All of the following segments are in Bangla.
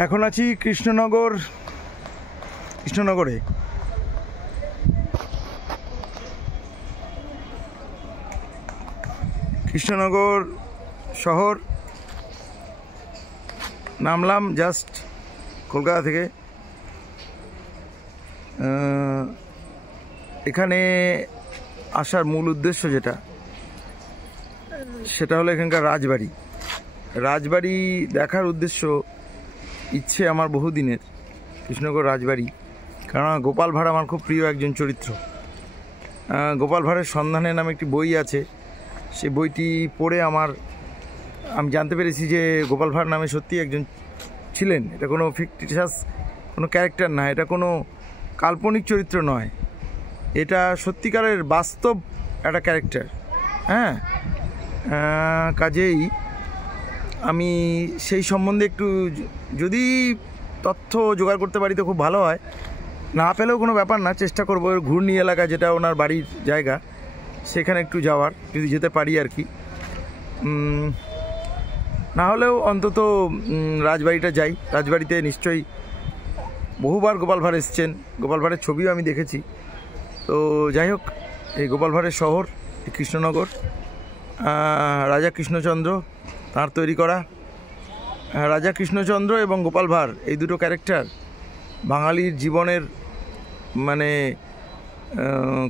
এখন আছি কৃষ্ণনগরে। কৃষ্ণনগর শহর নামলাম জাস্ট কলকাতা থেকে। এখানে আসার মূল উদ্দেশ্য সেটা হলো এখানকার রাজবাড়ি দেখার উদ্দেশ্য, ইচ্ছে আমার বহুদিনের, কৃষ্ণনগর রাজবাড়ি। কারণ গোপাল ভাঁড় আমার খুব প্রিয় একজন চরিত্র। গোপাল ভাঁড়ের সন্ধানে নামে একটি বই আছে, সেই বইটি পড়ে আমি জানতে পেরেছি যে গোপাল ভাঁড় নামে সত্যি একজন ছিলেন। এটা কোনো ফিকটিশাস কোনো ক্যারেক্টার না, এটা কোনো কাল্পনিক চরিত্র নয়, এটা সত্যিকারের বাস্তব একটা ক্যারেক্টার। হ্যাঁ, কাজেই আমি সেই সম্বন্ধে একটু যদি তথ্য জোগাড় করতে পারি তো খুব ভালো হয়। না পেলেও কোনো ব্যাপার না, চেষ্টা করবো। ঘূর্ণি এলাকা যেটা ওনার বাড়ির জায়গা, সেখানে একটু যাওয়ার, যদি যেতে পারি আর কি। না হলেও অন্তত রাজবাড়িটা যাই। রাজবাড়িতে নিশ্চয়ই বহুবার গোপাল ভাঁড় এসছেন, গোপাল ভাঁড়ের ছবিও আমি দেখেছি। তো যাই হোক, এই গোপাল ভাঁড়ের শহর কৃষ্ণনগর, রাজা কৃষ্ণচন্দ্র তাঁর তৈরি করা। রাজা কৃষ্ণচন্দ্র এবং গোপাল ভাঁড় এই দুটো ক্যারেক্টার বাঙালির জীবনের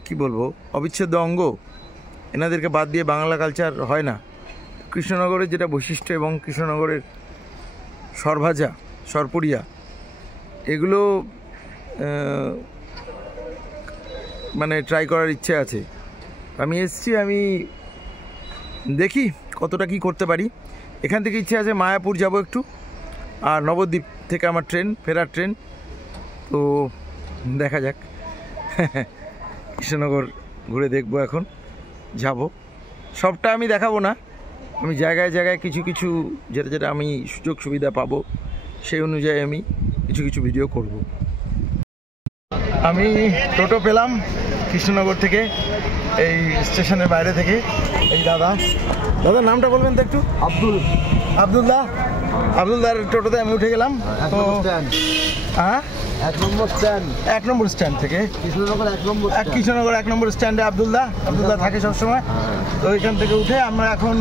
কি বলবো, অবিচ্ছেদ্য অঙ্গ। এনাদেরকে বাদ দিয়ে বাংলা কালচার হয় না। কৃষ্ণনগরের যেটা বৈশিষ্ট্য এবং কৃষ্ণনগরের সরভাজা, সরপুরিয়া, এগুলো ট্রাই করার ইচ্ছে আছে। আমি এসছি, আমি দেখি কতটা কি করতে পারি। এখান থেকে ইচ্ছে আছে মায়াপুর যাব একটু, আর নবদ্বীপ থেকে আমার ফেরার ট্রেন। তো দেখা যাক, কৃষ্ণনগর ঘুরে দেখবো। এখন যাব, সবটা আমি দেখাবো না, আমি জায়গায় জায়গায় কিছু যেটা আমি সুযোগ সুবিধা পাবো সেই অনুযায়ী আমি কিছু ভিডিও করব। আমি টোটো পেলাম কৃষ্ণনগর থেকে, এই স্টেশনের বাইরে থেকে। এই দাদার নামটা বলবেন তো একটু? আব্দুলদার টোটোতে আমি উঠে গেলাম। তো হ্যাঁ, 1 নম্বর স্ট্যান্ড থেকে কৃষ্ণনগর 1 নম্বর স্ট্যান্ডে আব্দুলদা থাকে সবসময়। তো এখান থেকে উঠে আমরা এখন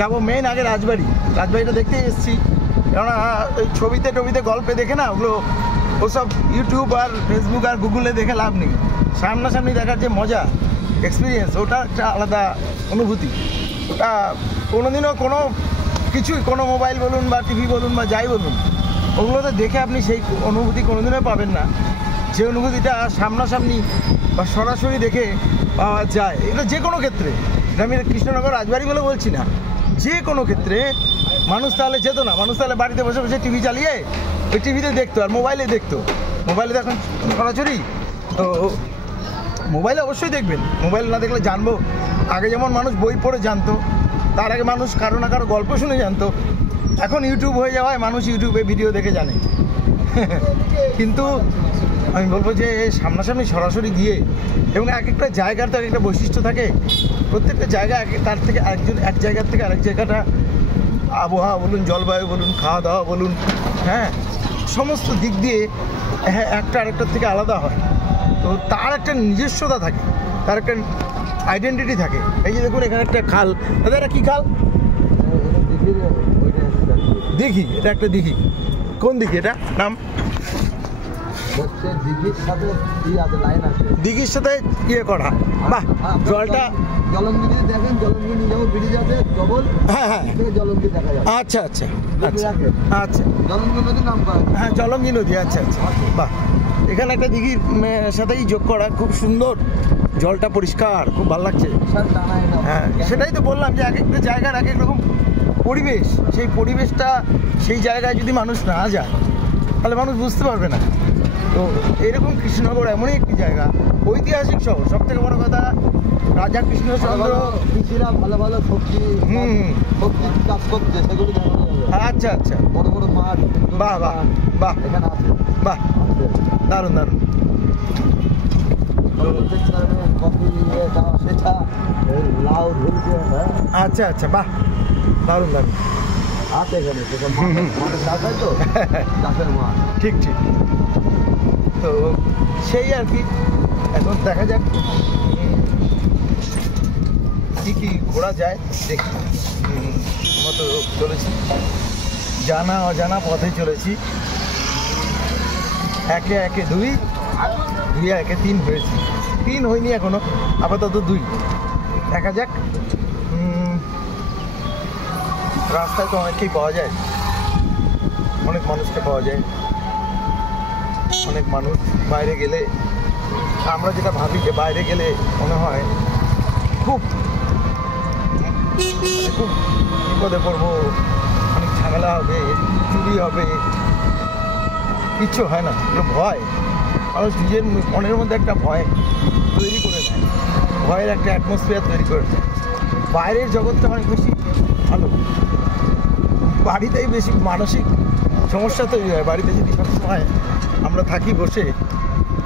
যাব মেইন, আগে রাজবাড়িটা দেখতেই এসেছি। কেননা ওই ছবিতে গল্পে দেখে না, ওসব ইউটিউব আর ফেসবুক আর গুগলে দেখে লাভ নেই। সামনাসামনি দেখার যে মজা, এক্সপিরিয়েন্স, ওটা একটা আলাদা অনুভূতি। ওটা কোনোদিনও কোনো মোবাইল বলুন বা টিভি বলুন বা যাই বলুন, ওগুলোতে দেখে আপনি সেই অনুভূতি কোনোদিনও পাবেন না, যে অনুভূতিটা সামনাসামনি বা সরাসরি দেখে পাওয়া যায়। এটা যে কোনো ক্ষেত্রে, এটা আমি কৃষ্ণনগর রাজবাড়ি বলে বলছি না, যে কোনো ক্ষেত্রে মানুষ তাহলে যেত না, মানুষ তাহলে বাড়িতে বসে বসে টিভি চালিয়ে ওই টিভিতে দেখতো আর মোবাইলে দেখতো। মোবাইলে তো এখন সরাসরি, তো মোবাইলে অবশ্যই দেখবেন। মোবাইল না দেখলে জানবো, আগে যেমন মানুষ বই পড়ে জানতো, তার আগে মানুষ কারো না কারো গল্প শুনে জানতো। এখন ইউটিউব হয়ে যাওয়ায় মানুষ ইউটিউবে ভিডিও দেখে জানে। কিন্তু আমি বলবো যে সামনাসামনি সরাসরি গিয়ে, এবং এক একটা জায়গার তো এক একটা বৈশিষ্ট্য থাকে, প্রত্যেকটা জায়গা তার থেকে এক জায়গার থেকে আরেক জায়গাটা, আবহাওয়া বলুন, জলবায়ু বলুন, খাওয়া দাওয়া বলুন, হ্যাঁ, সমস্ত দিক দিয়ে একটা আরেকটার থেকে আলাদা হয়। তো তার একটা নিজস্বতা থাকে, তার একটা আইডেন্টিটি থাকে। এই যে দেখুন, এখানে একটা খাল, দাদা এটা কী খাল? দিঘি, এটা একটা দিঘি। কোন দিঘি এটা? নাম দিঘির সাথে ইয়ে করা। বাহ, জলটা হ্যাঁ, আচ্ছা, হ্যাঁ, জলঙ্গি নদী, আচ্ছা। বাহ, এখানে একটা দিঘির সাথেই যোগ করা, খুব সুন্দর, জলটা পরিষ্কার, খুব ভালো লাগছে। হ্যাঁ, সেটাই তো বললাম যে এক একটা জায়গার এক এক রকম পরিবেশ। সেই পরিবেশটা, সেই জায়গায় যদি মানুষ না যায় তাহলে মানুষ বুঝতে পারবে না। তো এরকম কৃষ্ণনগর এমনই একটি জায়গা, ঐতিহাসিক শহর। সব থেকে বড় কথা, রাজা কৃষ্ণচন্দ্র ভালো সবজি চাষ করছে, সেগুলো আচ্ছা, বড় মাঠ। বাহ, এখানে আছে। বাহ, দারুণ। আচ্ছা, বাহ, দারুণ। আছে এখানে তো গাছের মাঠ। ঠিক ঠিক। তো সেই আর কি, এখন দেখা যাক কি কি ঘোরা যায় দেখি। মতো চলেছি, জানা অজানা পথে চলেছি। একে একে 2, 2 একে 3 হয়েছি, 3 হয়নি এখনো, আপাতত 2। দেখা যাক। রাস্তায় তো অনেককেই পাওয়া যায়, অনেক মানুষকে পাওয়া যায়। অনেক মানুষ বাইরে গেলে, আমরা যেটা ভাবি যে বাইরে গেলে মনে হয় খুব খুব বিপদে পড়বো, অনেক ঝামেলা হবে, চুরি হবে, কিচ্ছু হয় না। এগুলো ভয়, মানুষ নিজের মনের মধ্যে একটা ভয় তৈরি করে নেয়, ভয়ের একটা অ্যাটমসফিয়ার তৈরি করে নেয়। বাইরের জগৎটা অনেক বেশি ভালো, বাড়িতেই বেশি মানসিক সমস্যা তৈরি হয়। বাড়িতে যদি সবসময় আমরা থাকি বসে,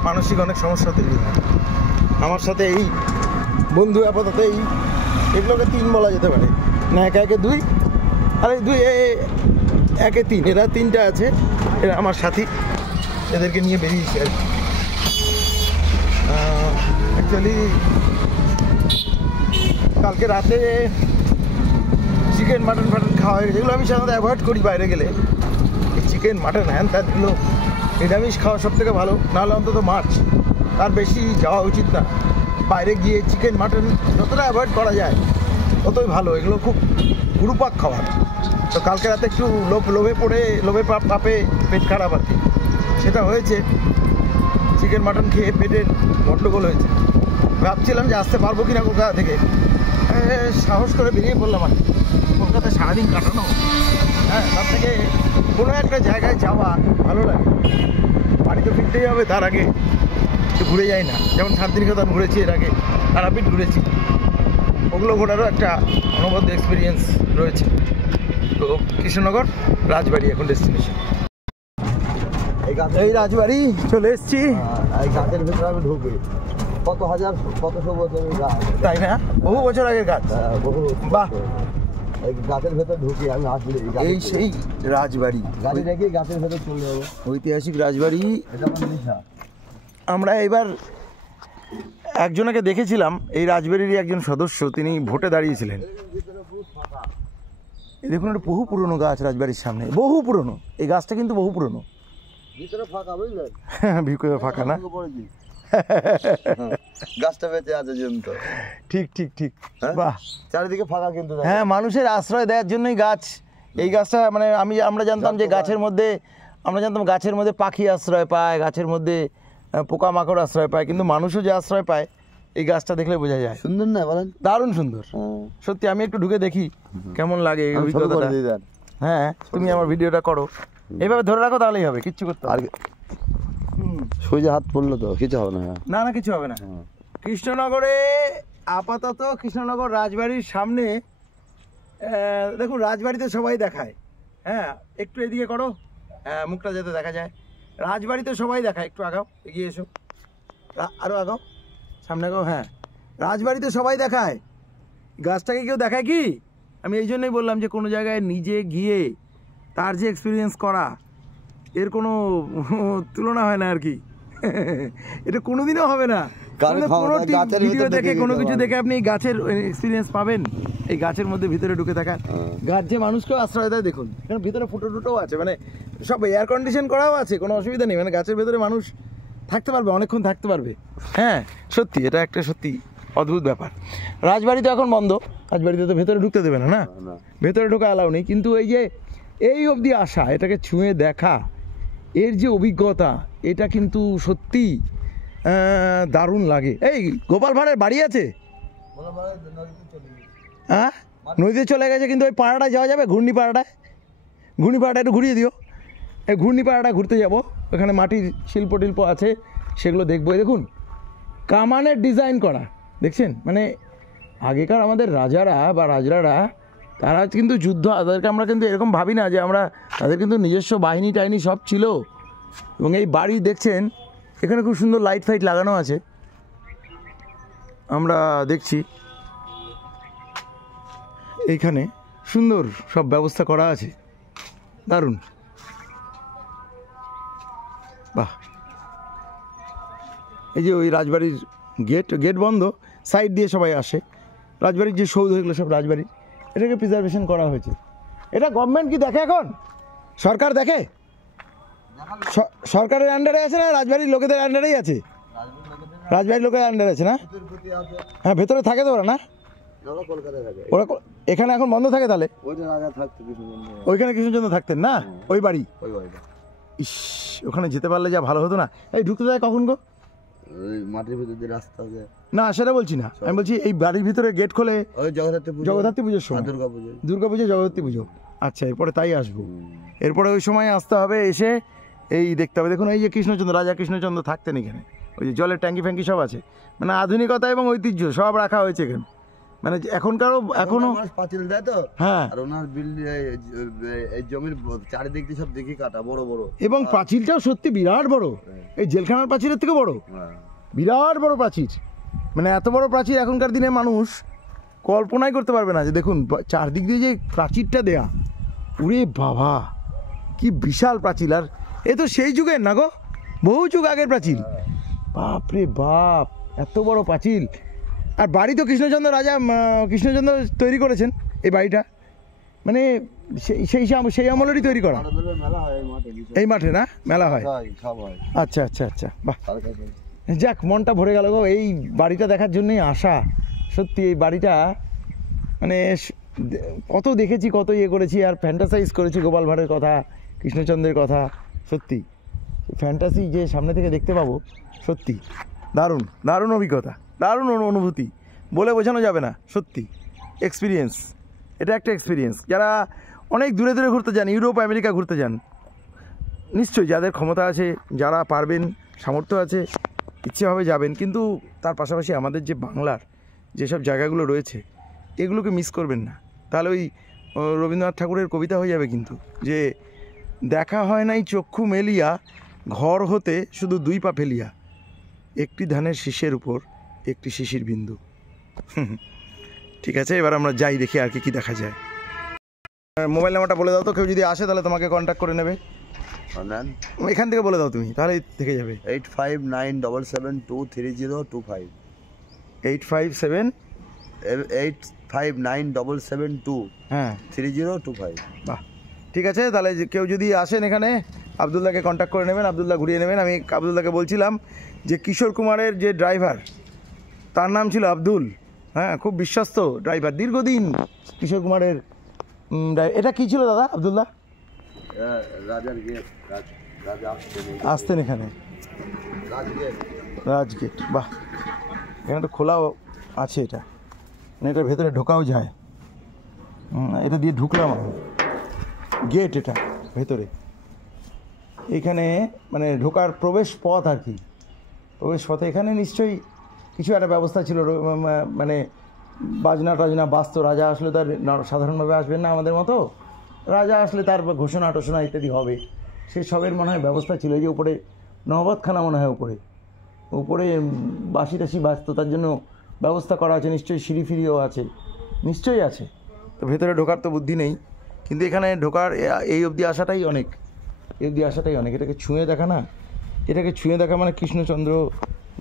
মানসিক অনেক সমস্যা তৈরি হয়। আমার সাথে এই বন্ধু আপাতত এগুলোকে 3 বলা যেতে পারে না, একে একে 2, আরে 2 একে 3, এরা 3টা আছে, এরা আমার সাথী, এদেরকে নিয়ে বেরিয়েছি আর কি। অ্যাকচুয়ালি কালকে রাতে চিকেন মাটন খাওয়া হয়ে গেছে, যেগুলো আমি সাধারণত অ্যাভয়েড করি বাইরে গেলে। চিকেন মাটন হ্যান ত্যানগুলো নিরামিষ খাওয়া সব থেকে ভালো, নাহলে অন্তত মাছ, তার বেশি যাওয়া উচিত না। বাইরে গিয়ে চিকেন মাটন যতটা অ্যাভয়েড করা যায় ততই ভালো, এগুলো খুব গুরুপাক খাবার। তো কালকে রাতে একটু লোভে পাপে পেট খারাপ আর কি, সেটা হয়েছে। চিকেন মাটন খেয়ে পেটের গন্ডগোল হয়েছে। ভাবছিলাম যে আসতে পারবো কিনা কলকাতা থেকে, সাহস করে বেরিয়ে পড়লাম আর কি। কলকাতায় সারাদিন কাটানো, হ্যাঁ, তার থেকে কোনো একটা জায়গায় যাওয়া ভালো লাগে। বাড়িতে ফিরতেই হবে, তার আগে একটু ঘুরে যাই না। যেমন শান্তিনিকেতন ঘুরেছি এর আগে, তারাপীঠ ঘুরেছি, ওগুলো ঘোরারও একটা অনবদ্য এক্সপিরিয়েন্স রয়েছে। তো কৃষ্ণনগর রাজবাড়ি এখন ডেস্টিনেশন। এই রাজবাড়ি চলে এসেছি। এই গাছের ভেতরে আমি ঢুকি, কতশো বছরের গাছ, তাই না? বহু বছর আগের গাছ। বাহ, এই গাছের ভেতর ঢুকি আমি, আসলে এই সেই রাজবাড়ি, গাড়ি রেখে গাছের ভেতর চলে যাবো। ঐতিহাসিক রাজবাড়ি। এটা আমার নেশা। আমরা এবার একজনকে দেখেছিলাম, এই রাজবাড়িরই একজন সদস্য, তিনি ভোটে দাঁড়িয়েছিলেন। এই দেখুন, একটা বহু পুরনো গাছ রাজবাড়ির সামনে, বহু পুরনো। এই গাছটা কিন্তু বহু পুরনো। ভিতরে ফাঁকা, বুঝলেন? ভিতরে ফাঁকা না, গাছটা বেঁচে আছে জন্তু। ঠিক ঠিক ঠিক। বাহ, চারিদিকে ফাঁকা কিন্তু। হ্যাঁ, মানুষের আশ্রয় দেওয়ার জন্যই গাছ। এই গাছটা মানে আমরা জানতাম যে গাছের মধ্যে, গাছের মধ্যে পাখি আশ্রয় পায়, গাছের মধ্যে পোকামাকড় আশ্রয় পায়, কিন্তু মানুষও যে আশ্রয় পায় এই গাছটা দেখলে বোঝা যায়। সুন্দর না বলেন? দারুণ সুন্দর সত্যি। আমি একটু ঢুকে দেখি কেমন লাগে এই অভিজ্ঞতাটা। হ্যাঁ, তুমি আমার ভিডিওটা করো, এইভাবে ধরে রাখো, তাহলেই হবে, কিচ্ছু করতে হবে। সোজা হাত পড়লো তো কিছু হবে না। না না, কিছু হবে না। কৃষ্ণনগরে আপাতত, কৃষ্ণনগর রাজবাড়ির সামনে দেখুন, রাজবাড়িতে সবাই দেখায়। হ্যাঁ, একটু এদিকে করো, হ্যাঁ, মুখটা যাতে দেখা যায়। রাজবাড়িতে সবাই দেখায়, একটু আগাও, এগিয়ে এসো, আরও আগাও, সামনে আগাও। হ্যাঁ, রাজবাড়িতে সবাই দেখায়, গাছটাকে কেউ দেখায় কি? আমি এই জন্যই বললাম যে কোনো জায়গায় নিজে গিয়ে তার যে এক্সপিরিয়েন্স করা, এর কোনো তুলনা হয় না আর কি। এটা কোনোদিনও হবে না। কোনো ভিডিও দেখে, কোনো কিছু দেখে আপনি এই গাছের এক্সপিরিয়েন্স পাবেন, এই গাছের মধ্যে ভিতরে ঢুকে থাকার। গাছ যে মানুষকেও আশ্রয় দেয়, দেখুন এখানে ভিতরে ফুটো টুটোও আছে, মানে সব এয়ার কন্ডিশন করাও আছে, কোনো অসুবিধা নেই। মানে গাছের ভেতরে মানুষ থাকতে পারবে, অনেকক্ষণ থাকতে পারবে। হ্যাঁ সত্যি, এটা একটা সত্যি অদ্ভুত ব্যাপার। রাজবাড়ি তো এখন বন্ধ, রাজবাড়িতে তো ভেতরে ঢুকতে দেবে না, না ভেতরে ঢোকা অ্যালাউ নেই। কিন্তু এই যে এই অবধি আসা, এটাকে ছুঁয়ে দেখা, এর যে অভিজ্ঞতা, এটা কিন্তু সত্যি দারুণ লাগে। এই গোপাল ভাঁড়ের বাড়ি আছে? হ্যাঁ, নদীতে চলে গেছে, কিন্তু ওই পাড়াটায় যাওয়া যাবে? ঘূর্ণিপাড়াটা একটু ঘুরিয়ে দিও। এই ঘূর্ণিপাড়াটা ঘুরতে যাব, ওখানে মাটির শিল্প টিল্প আছে, সেগুলো দেখবো। দেখুন কামানের ডিজাইন করা, দেখছেন? মানে আগেকার আমাদের রাজারা বা রাজরারা, তারা কিন্তু যুদ্ধ, তাদেরকে আমরা কিন্তু এরকম ভাবি না যে তাদের কিন্তু নিজস্ব বাহিনী টাহিনী সব ছিল। এবং এই বাড়ি দেখছেন, এখানে খুব সুন্দর লাইট ফাইট লাগানো আছে, আমরা দেখছি এইখানে সুন্দর সব ব্যবস্থা করা আছে, দারুণ। বাহ, এই যে ওই রাজবাড়ির গেট বন্ধ, সাইড দিয়ে সবাই আসে। রাজবাড়ির যে সৌধ এগুলো সব রাজবাড়ি, এটাকে প্রিজার্ভেশন করা হয়েছে। এটা গভর্নমেন্ট কি দেখে এখন? সরকার দেখে? সরকারের আন্ডারে আছে না রাজবাড়ির লোকেদের আন্ডারেই আছে? রাজবাড়ির লোকের আন্ডারে আছে না? হ্যাঁ, ভেতরে থাকে তো ওরা, না? ওরা এখানে এখন বন্ধ থাকে তাহলে? ওইখানে কৃষ্ণচন্দ্র থাকতেন না? ওই বাড়ি? ইস, ওখানে যেতে পারলে যা ভালো হতো না। এই ঢুকতে যায় কখন গো? মাটির ভিতর দিয়ে রাস্তা আছে না, সেটা বলছি না, আমি বলছি এই বাড়ির ভিতরে গেট খোলে জগদ্ধাত্রী পুজোর সময়, দুর্গা পুজো, জগদ্ধাত্রী পুজো। আচ্ছা, এরপরে তাই আসবো। এরপরে ওই সময় আসতে হবে, এসে এই দেখতে হবে। দেখুন এই যে কৃষ্ণচন্দ্র, রাজা কৃষ্ণচন্দ্র থাকতেন এখানে। ওই যে জলের ট্যাঙ্কি ফ্যাঙ্কি সব আছে, মানে আধুনিকতা এবং ঐতিহ্য সব রাখা হয়েছে এখানে। মানে এখনকারও এখনো পাঁচিল দেয় তো। হ্যাঁ, আর ওনার এই জমির চারিদিক দিয়ে সব দেখি কাটা বড় বড়, এবং পাঁচিলটাও সত্যি বিরাট বড়, এই জেলখানার প্রাচীরের থেকে বড়, বিরাট বড় প্রাচীর। মানে এত বড় প্রাচীর এখনকার দিনে মানুষ কল্পনাই করতে পারবে না। যে দেখুন চারদিক দিয়ে যে প্রাচীরটা দেয়া, ওরে বাবা কি বিশাল প্রাচীর। আর এ তো সেই যুগের না গো, বহু যুগ আগের প্রাচীর। বাপ রে বাপ, এত বড় প্রাচীর। আর বাড়ি তো কৃষ্ণচন্দ্র রাজা কৃষ্ণচন্দ্র তৈরি করেছেন এই বাড়িটা, মানে সেই আমলেরই তৈরি করা। এই মাঠে না মেলা হয়? আচ্ছা আচ্ছা আচ্ছা, বাহ, যাক, মনটা ভরে গেল গো এই বাড়িটা দেখার জন্যই আসা। সত্যি এই বাড়িটা মানে কত দেখেছি, কত ইয়ে করেছি, আর ফ্যান্টাসাইজ করেছি গোপাল ভাঁড়ের কথা, কৃষ্ণচন্দ্রের কথা। সত্যি ফ্যান্টাসি যে সামনে থেকে দেখতে পাবো, সত্যি দারুণ দারুণ অভিজ্ঞতা, দারুণ অনুভূতি, বলে বোঝানো যাবে না। সত্যি এক্সপিরিয়েন্স, এটা একটা এক্সপিরিয়েন্স। যারা অনেক দূরে দূরে ঘুরতে যান, ইউরোপ আমেরিকা ঘুরতে যান, নিশ্চয়ই যাদের ক্ষমতা আছে, যারা পারবেন, সামর্থ্য আছে, ইচ্ছেভাবে যাবেন। কিন্তু তার পাশাপাশি আমাদের যে বাংলার যেসব জায়গাগুলো রয়েছে, এগুলোকে মিস করবেন না। তাহলে ওই রবীন্দ্রনাথ ঠাকুরের কবিতা হয়ে যাবে কিন্তু, যে দেখা হয় নাই চক্ষু মেলিয়া, ঘর হতে শুধু দুই পা ফেলিয়া, একটি ধানের শীষের উপর একটি শিশির বিন্দু। ঠিক আছে, এবার আমরা যাই, দেখি আর কি দেখা যায়। মোবাইল নাম্বারটা বলে দাও তো, কেউ যদি আসে তাহলে তোমাকে কন্ট্যাক্ট করে নেবে। এখান থেকে বলে দাও তুমি, তাহলে থেকে যাবে। 8597723025। 8597 হ্যাঁ 3025। বাহ, ঠিক আছে। তাহলে কেউ যদি আসেন এখানে, আবদুল্লাহকে কন্ট্যাক্ট করে নেবেন, আবদুল্লাহ ঘুরিয়ে নেবেন। আমি আবদুল্লাহকে বলছিলাম যে কিশোর কুমারের যে ড্রাইভার, তার নাম ছিল আব্দুল। হ্যাঁ, খুব বিশ্বস্ত ড্রাইভার, দীর্ঘদিন কিশোর কুমারের। এটা কি ছিল দাদা আবদুল্লাহ? রাজার গেট, রাজা আসতেন এখানে, রাজগেট। বাহ, এখানে তো খোলাও আছে, এটা মানে এটার ভেতরে ঢোকাও যায়। এটা দিয়ে ঢুকলাম আমি, গেট এটা ভেতরে। এইখানে মানে ঢোকার প্রবেশ পথ আর কি, প্রবেশ পথে। এখানে নিশ্চয়ই কিছু একটা ব্যবস্থা ছিল, মানে বাজনা টাজনা বাজতো। রাজা আসলে তার সাধারণভাবে আসবেন না আমাদের মতো, রাজা আসলে তার ঘোষণা টোষণা ইত্যাদি হবে, সেই সবের মনে হয় ব্যবস্থা ছিল। এই যে উপরে নহবতখানা মনে হয়, উপরে বাঁশি টাশি বাজতো, তার জন্য ব্যবস্থা করা আছে। নিশ্চয়ই সিঁড়ি ফিরিও আছে, নিশ্চয়ই আছে। তো ভেতরে ঢোকার তো বুদ্ধি নেই, কিন্তু এখানে ঢোকার এই অবধি আসাটাই অনেক, এই অবধি আসাটাই অনেক। এটাকে ছুঁয়ে দেখা না, এটাকে ছুঁয়ে দেখা মানে কৃষ্ণচন্দ্র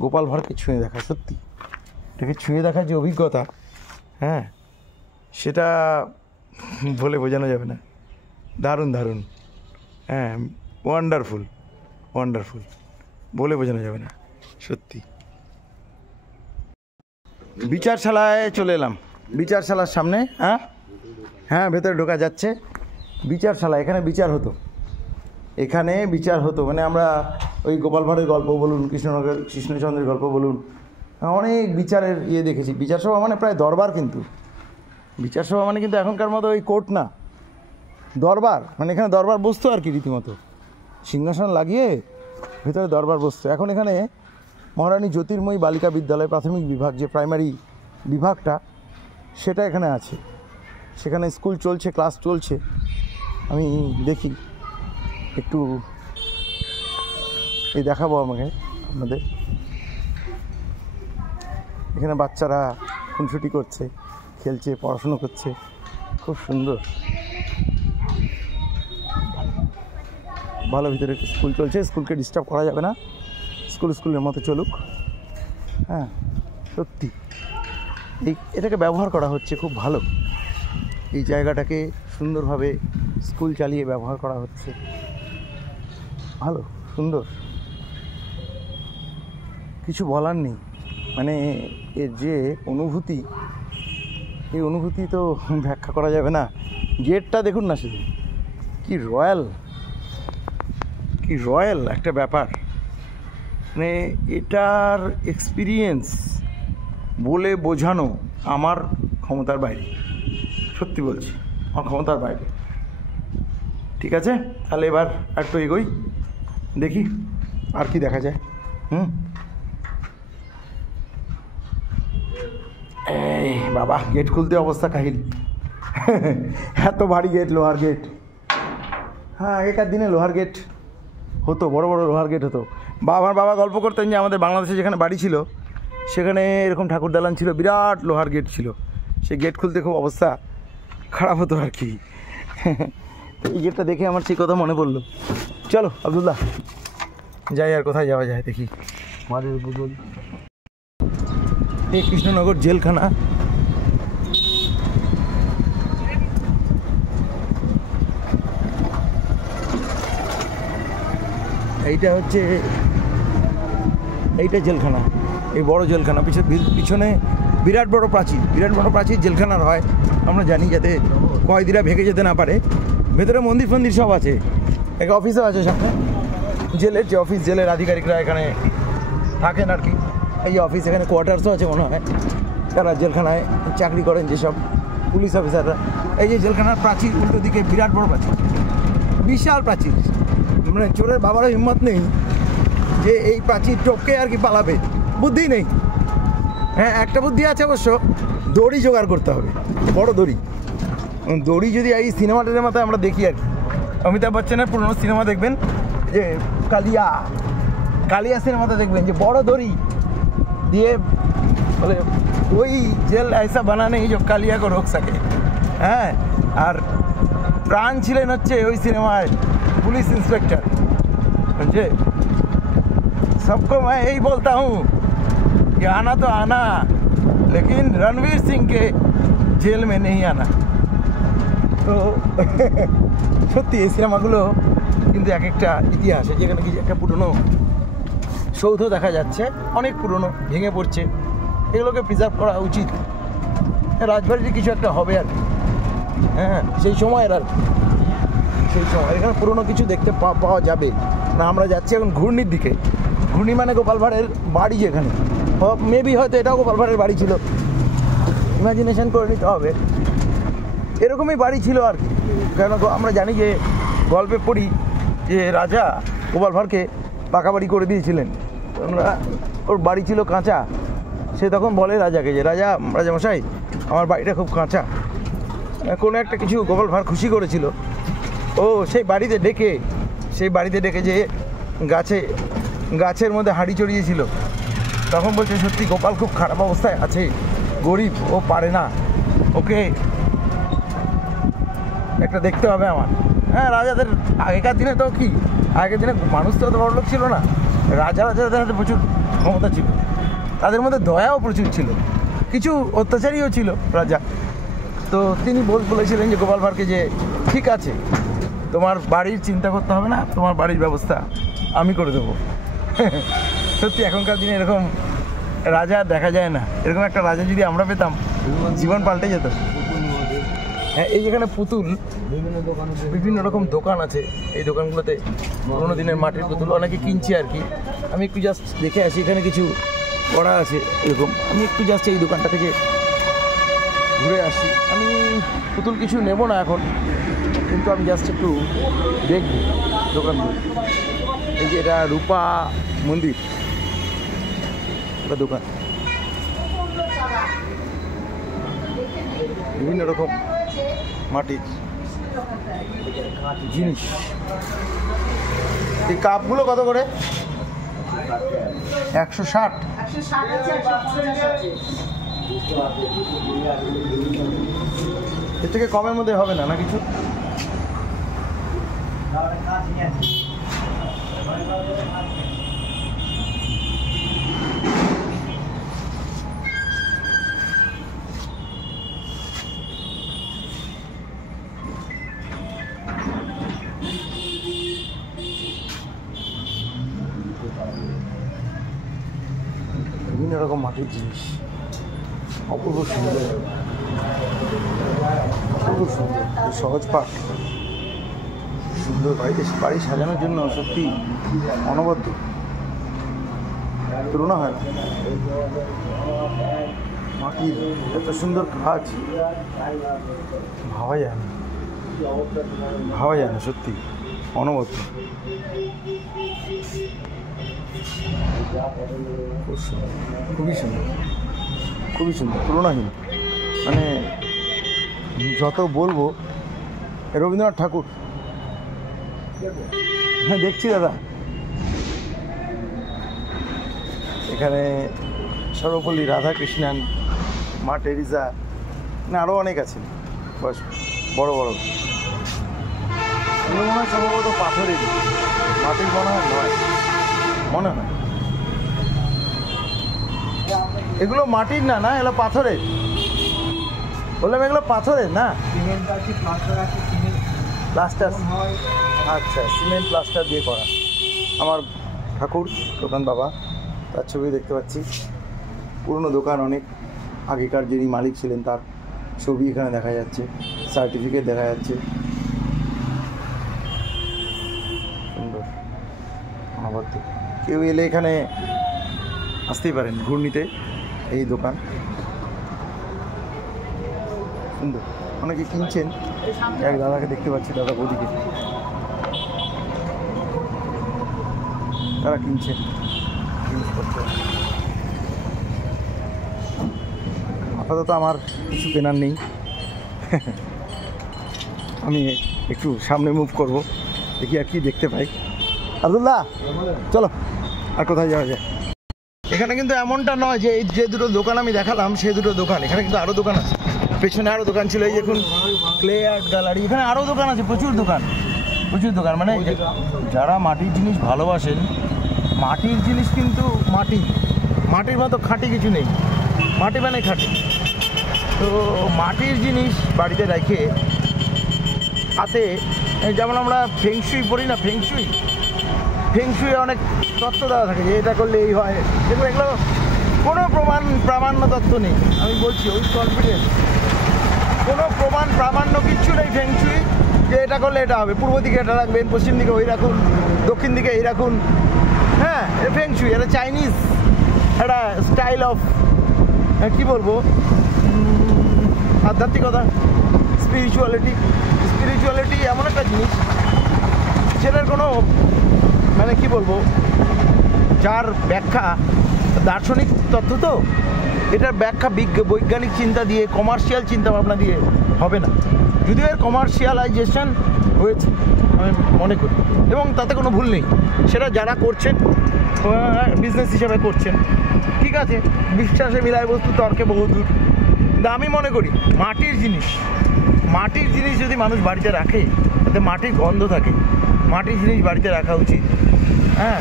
গোপাল ভাঁড়কে ছুঁয়ে দেখা। সত্যি এটাকে ছুঁয়ে দেখার যে অভিজ্ঞতা, হ্যাঁ, সেটা বলে বোঝানো যাবে না। দারুণ দারুণ, হ্যাঁ, ওয়ান্ডারফুল ওয়ান্ডারফুল, বলে বোঝানো যাবে না সত্যি। বিচারশালায় চলে এলাম, বিচারশালার সামনে। হ্যাঁ হ্যাঁ, ভেতরে ঢোকা যাচ্ছে। বিচারশালা, এখানে বিচার হতো, এখানে বিচার হতো। মানে আমরা ওই গোপাল ভাঁড়ের গল্প বলুন, কৃষ্ণচন্দ্রের গল্প বলুন, অনেক বিচারের ইয়ে দেখেছি। বিচার সভা মানে প্রায় দরবার, কিন্তু বিচার সভা মানে কিন্তু এখনকার মতো ওই কোর্ট না, দরবার। মানে এখানে দরবার বসতো আর কি, রীতিমতো সিংহাসন লাগিয়ে ভেতরে দরবার বসতো। এখন এখানে মহারানী জ্যোতির্ময়ী বালিকা বিদ্যালয় প্রাথমিক বিভাগ, যে প্রাইমারি বিভাগটা, সেটা এখানে আছে। সেখানে স্কুল চলছে, ক্লাস চলছে। আমি দেখি একটু, এই দেখাবো আমাকে আপনাদের। এখানে বাচ্চারা খুনসুটি করছে, খেলছে, পড়াশুনো করছে। খুব সুন্দর, ভালো। ভিতরে স্কুল চলছে, স্কুলকে ডিস্টার্ব করা যাবে না, স্কুলের মতো চলুক। হ্যাঁ সত্যি এটাকে ব্যবহার করা হচ্ছে খুব ভালো, এই জায়গাটাকে সুন্দরভাবে স্কুল চালিয়ে ব্যবহার করা হচ্ছে, ভালো সুন্দর, কিছু বলার নেই। মানে এর যে অনুভূতি, এই অনুভূতি তো ব্যাখ্যা করা যাবে না। গেটটা দেখুন না শুধু, কি রয়্যাল একটা ব্যাপার। মানে এটার এক্সপিরিয়েন্স বলে বোঝানো আমার ক্ষমতার বাইরে, সত্যি বলছি আমার ক্ষমতার বাইরে। ঠিক আছে, তাহলে এবার একটু এগোই, দেখি আর কি দেখা যায়। এই বাবা, গেট খুলতে অবস্থা কাহিল, এত ভারী গেট, লোহার গেট। হ্যাঁ আগেকার দিনে লোহার গেট হতো, বড় বড় লোহার গেট হতো। আমার বাবা গল্প করতেন যে আমাদের বাংলাদেশে যেখানে বাড়ি ছিল সেখানে এরকম ঠাকুর দালান ছিল, বিরাট লোহার গেট ছিল, সেই গেট খুলতে খুব অবস্থা খারাপ হতো আর কি। এই গেটটা দেখে আমার সেই কথা মনে পড়লো। চলো আব্দুল্লাহ যাই, আর কোথায় যাওয়া যায় দেখি। মাটির পুতুল, এই কৃষ্ণনগর জেলখানা। এইটা জেলখানা, এই বড় জেলখানা, পিছনে বিরাট বড় প্রাচীর জেলখানার হয় আমরা জানি, যাতে কয়েদিরা ভেঙে যেতে না পারে। ভেতরে মন্দির ফন্দির সব আছে, একটা অফিসও আছে সামনে, জেলের যে অফিস, জেলের আধিকারিকরা এখানে থাকেন আর কি। এই অফিস, এখানে কোয়ার্টার্সও আছে মনে হয়, যারা জেলখানায় চাকরি করেন যেসব পুলিশ অফিসাররা। এই যে জেলখানার প্রাচীর, উল্টো দিকে বিরাট বড় প্রাচীর, বিশাল প্রাচীর। মানে চোরের বাবারও হিম্মত নেই যে এই প্রাচীর টপকে আর কি পালাবে, বুদ্ধি নেই। হ্যাঁ একটা বুদ্ধি আছে অবশ্য, দড়ি জোগাড় করতে হবে, বড় দড়ি। দড়ি যদি এই সিনেমাটার মাথায় আমরা দেখি আর কি, অমিতাভ বচ্চনের পুরনো সিনেমা দেখবেন, যে কালিয়া সিনেমাতে দেখবেন যে বড় দড়ি দিয়ে বলে ওই জেল ऐसा बना नहीं जो कालिया को रोक सके। হ্যাঁ, আর প্রাণ ছিলেন হচ্ছে ওই সিনেমায় पुलिस इंस्पेक्टर। समझे, सबको मैं यही बोलता हूँ कि आना तो आना, लेकिन रणवीर सिंह के जेल में नहीं आना। তো সত্যি এই সিনেমাগুলো কিন্তু এক একটা ইতিহাস। যেখানে কি একটা পুরনো সৌধ দেখা যাচ্ছে, অনেক পুরনো, ভেঙে পড়ছে, এগুলোকে প্রিজার্ভ করা উচিত। রাজবাড়ির কিছু একটা হবে আর কি, হ্যাঁ সেই সময়ের আর সেই সময় এখানে পুরনো কিছু দেখতে পাওয়া যাবে না। আমরা যাচ্ছি এখন ঘূর্ণির দিকে। ঘূর্ণি মানে গোপাল ভাঁড়ের বাড়ি, যেখানে মেবি হয়তো এটাও গোপাল ভাঁড়ের বাড়ি ছিল, ইমাজিনেশন করে নিতে হবে, এরকমই বাড়ি ছিল আর কি। কেন আমরা জানি যে গল্পে পড়ি যে রাজা গোপাল ভাঁড়কে পাকা বাড়ি করে দিয়েছিলেন। আমরা ওর বাড়ি ছিল কাঁচা, সে তখন বলে রাজাকে যে রাজামশাই আমার বাড়িটা খুব কাঁচা। কোনো একটা কিছু গোপাল ভাঁড় খুশি করেছিল, ও সেই বাড়িতে ডেকে যে গাছের মধ্যে হাঁড়ি চড়িয়েছিল। তখন বলছে সত্যি গোপাল খুব খারাপ অবস্থায় আছে, গরিব, ও পারে না, ওকে একটা দেখতে হবে আমার। হ্যাঁ রাজাদের আগেকার দিনে তো কি, আগের দিনে মানুষ তো অত বড় লোক ছিল না, রাজাদের হাতে প্রচুর ক্ষমতা ছিল, তাদের মধ্যে দয়াও প্রচুর ছিল, কিছু অত্যাচারীও ছিল রাজা। তো তিনি বলেছিলেন যে গোপাল ভাঁড়কে যে ঠিক আছে, তোমার বাড়ির চিন্তা করতে হবে না, তোমার বাড়ির ব্যবস্থা আমি করে দেবো। সত্যি এখনকার দিনে এরকম রাজা দেখা যায় না। এরকম একটা রাজা যদি আমরা পেতাম, জীবন পাল্টে যেত। হ্যাঁ এই যেখানে পুতুল, বিভিন্ন রকম দোকান আছে, এই দোকানগুলোতে পুরোনো দিনের মাটির পুতুল অনেকে কিনছে আর কি। আমি একটু জাস্ট দেখে আসি, এখানে কিছু করা আছে এরকম। আমি একটু জাস্ট এই দোকানটা থেকে ঘুরে আসি। আমি পুতুল কিছু নেব না এখন, কিন্তু আমি জাস্ট একটু দেখব দোকানগুলো। এই যে এটা রূপা মন্দির দোকান, বিভিন্ন রকম মাটির জিনিস। এই কাপগুলো কত করে? 160। এর থেকে কমের মধ্যে হবে না, না কিছু? বিভিন্ন রকম মাটির জিনিস, অপূর্ব সুন্দর, অপূর্ব সুন্দর। সহজ পাঠ সুন্দর, বাড়ি সাজানোর জন্য সত্যি অনবদ্য, তুলনা হয় না। মাটির এত সুন্দর কাজ ভাবা যায় না, ভাবা যায় না, সত্যি অনবদ্য। খুবই সুন্দর, খুবই সুন্দর, তুলনাহীন। মানে যত বলবো। রবীন্দ্রনাথ ঠাকুর, হ্যাঁ দেখছি দাদা। এখানে সর্বপল্লী রাধাকৃষ্ণান, মা টেরিজা, না আরও অনেক আছে বড় বড়। এগুলো মনে হয় সম্ভবত পাথরের, মাটির মনে হয় নয়, মনে হয় এগুলো মাটির না, না এগুলো পাথরের। বললাম এগুলো পাথরের না, প্লাস্টার। আচ্ছা, সিমেন্ট প্লাস্টার দিয়ে করা। আমার ঠাকুর দোকান বাবা, তার ছবি দেখতে পাচ্ছি। পুরনো দোকান, অনেক আগেকার যিনি মালিক ছিলেন তার ছবি এখানে দেখা যাচ্ছে, সার্টিফিকেট দেখা যাচ্ছে। সুন্দর, অনবদ্য। কেউ এলে এখানে আসতেই পারেন ঘূর্ণিতে, এই দোকান সুন্দর। অনেকে কিনছেন, এক দাদাকে দেখতে পাচ্ছি, দাদা বৌদিকে, তারা কিনছেন জিনিসপত্র। আপাতত আমার কিছু কেনার নেই, আমি একটু সামনে মুভ করব, দেখি আর কি দেখতে পাই। আব্দুল্লাহ চলো, আর কোথায় যাওয়া যায়? এখানে কিন্তু এমনটা নয় যে এই যে দুটো দোকান আমি দেখালাম সেই দুটো দোকান, এখানে কিন্তু আরও দোকান আছে। পেছনে আরও দোকান ছিল, এই দেখুন ক্লে আর্ট গ্যালারি, এখানে আরও দোকান আছে, প্রচুর দোকান, প্রচুর দোকান। মানে যারা মাটির জিনিস ভালোবাসেন, মাটির জিনিস কিন্তু মাটির মতো খাঁটি কিছু নেই, মাটি মানে খাঁটি। তো মাটির জিনিস বাড়িতে রেখে হাতে, যেমন আমরা ফেংশুই পড়ি না, ফেংশুই অনেক তত্ত্ব দেওয়া থাকে যে এটা করলে এই হয়, দেখুন এগুলো কোনো প্রামাণ্য তত্ত্ব নেই। আমি বলছি ওই কনফিডেন্স, কোনো প্রামাণ্য কিচ্ছু নেই ফেংশুই যে এটা করলে এটা হবে। পূর্ব দিকে এটা রাখবেন, পশ্চিম দিকে ওই রাখুন, দক্ষিণ দিকে এই রাখুন। হ্যাঁ, ফেংশুই এটা চাইনিজ একটা স্টাইল অফ, কী বলবো, আধ্যাত্মিকতা, স্পিরিচুয়ালিটি এমন একটা জিনিস যেটার কোনো মানে কী বলবো, যার ব্যাখ্যা দার্শনিক তত্ত্ব, তো এটার ব্যাখ্যা বৈজ্ঞানিক চিন্তা দিয়ে, কমার্শিয়াল চিন্তা ভাবনা দিয়ে হবে না। যদিও এর কমার্শিয়ালাইজেশন হয়েছে আমি মনে করি, এবং তাতে কোনো ভুল নেই। সেটা যারা করছেন বিজনেস হিসাবে করছেন, ঠিক আছে, বিশ্বাসে মিলায় বস্তু তর্কে বহুদূর। কিন্তু আমি মনে করি মাটির জিনিস যদি মানুষ বাড়িতে রাখে, তাতে মাটির গন্ধ থাকে, মাটির জিনিস বাড়িতে রাখা উচিত। হ্যাঁ,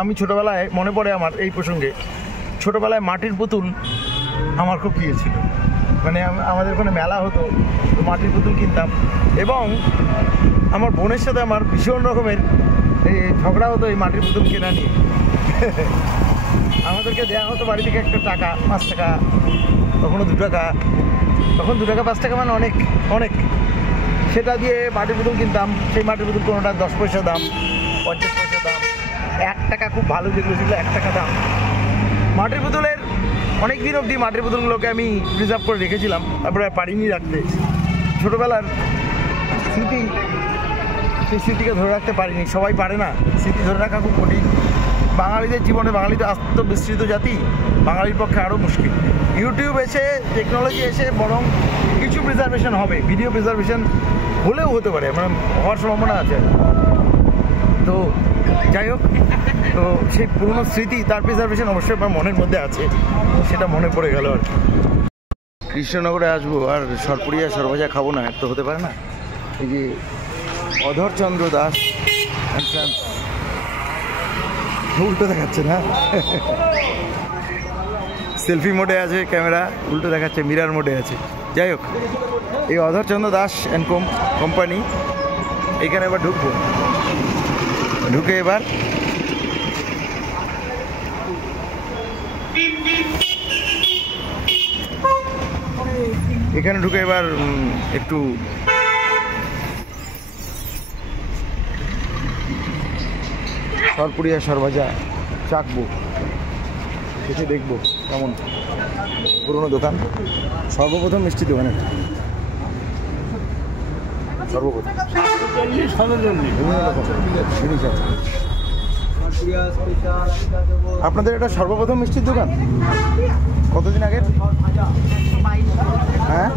আমি ছোটোবেলায় মনে পড়ে আমার এই প্রসঙ্গে, ছোটোবেলায় মাটির পুতুল আমার খুব প্রিয় ছিল। মানে আমাদের ওখানে মেলা হতো, মাটির পুতুল কিনতাম, এবং আমার বোনের সাথে আমার ভীষণ রকমের এই ঝগড়া হতো এই মাটির পুতুল কেনা নিয়ে। আমাদেরকে দেওয়া হতো বাড়ি থেকে একটা টাকা, 5 টাকা, কখনো 2 টাকা, তখন 2 টাকা 5 টাকা মানে অনেক অনেক। সেটা দিয়ে মাটির পুতুল কিনতাম। সেই মাটির পুতুল কোনোটা 10 পয়সা দাম, 50 পয়সা দাম, 1 টাকা খুব ভালো যেগুলো ছিল 1 টাকা দাম। মাটির পুতুলের অনেক দিন অবধি মাটির পুতুলগুলোকে আমি প্রিজার্ভ করে রেখেছিলাম, তারপরে পারিনি রাখতে। ছোটোবেলার স্মৃতি, সেই স্মৃতিকে ধরে রাখতে পারিনি। সবাই পারে না, স্মৃতি ধরে রাখা খুব কঠিন বাঙালিদের জীবনে। বাঙালি তো আত্মবিস্তৃত জাতি, বাঙালির পক্ষে আরও মুশকিল। ইউটিউব এসে, টেকনোলজি এসে বরং কিছু প্রিজার্ভেশন হবে, ভিডিও প্রিজার্ভেশন হলেও হতে পারে, মানে হওয়ার সম্ভাবনা আছে। তো যাই হোক, তো সেই পুরনো স্মৃতি, তার প্রিজার্ভেশন অবশ্যই আমার মনের মধ্যে আছে, সেটা মনে পড়ে গেল আর কি। কৃষ্ণনগরে আসবো আর সরপুরিয়া সরভাজা খাবো না, তো হতে পারে না। এই যে অধরচন্দ্র দাস উল্টো দেখাচ্ছে না, সেলফি মোডে আছে ক্যামেরা, উল্টো দেখাচ্ছে, মিরার মোডে আছে। যাই হোক, এই অধরচন্দ্র দাস অ্যান্ড কোম্পানি, এখানে এবার ঢুকবো, ঢুকে এবার এখানে ঢুকে এবার একটু সরপুরিয়া সরভাজা চাখবো, এসে দেখবো কেমন। পুরোনো দোকান, সর্বপ্রথম মিষ্টি দোকান এটা, সর্বপ্রথম বিভিন্ন রকম জিনিস আছে। আপনাদের এটা সর্বপ্রথম মিষ্টির দোকান? কতদিন আগের? হ্যাঁ,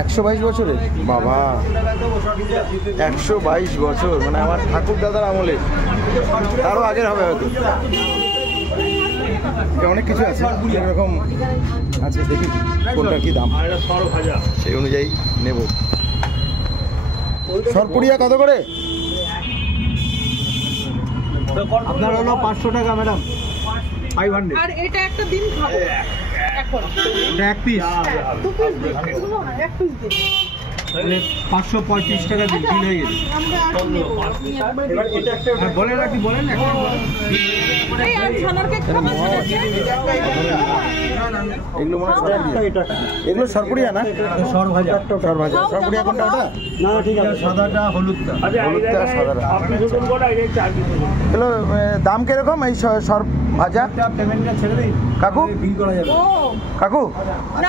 122 বছরের। বাবা, 122 বছর, মানে আমার ঠাকুর দাদার আমলে, তারও আগের হবে হয়তো। অনেক কিছু আছে, এরকম আছে, দেখি কোনটা কি দাম, সেই অনুযায়ী নেব। সরপুরিয়া কত করে? আপনার হলো 500 টাকা ম্যাডাম, 500। আর এটা একটা দিন খাবো এখন, এটা এক পিস, দু পিস দিন, এক পিস দিন। 535 টাকা দিন, বিল হয়ে গেছে। হ্যাঁ, বলেন আর কি বলেন, এখন বলেন। এই আর ছানার কেক খাবো এগুলো মনে হয় এগুলো সরপুরিয়া না? সরভাজা। সরভাজা, সরপুরিয়া কোনটা ওটা? না ঠিক আছে, সাদাটা হলুদটা। হলুদটা সাদাটা। এগুলো দাম কিরকম এই সরভাজা? পেমেন্টটা ছেড়ে দিন, কাকু, বিল করা যাবে। ও কাকু, না,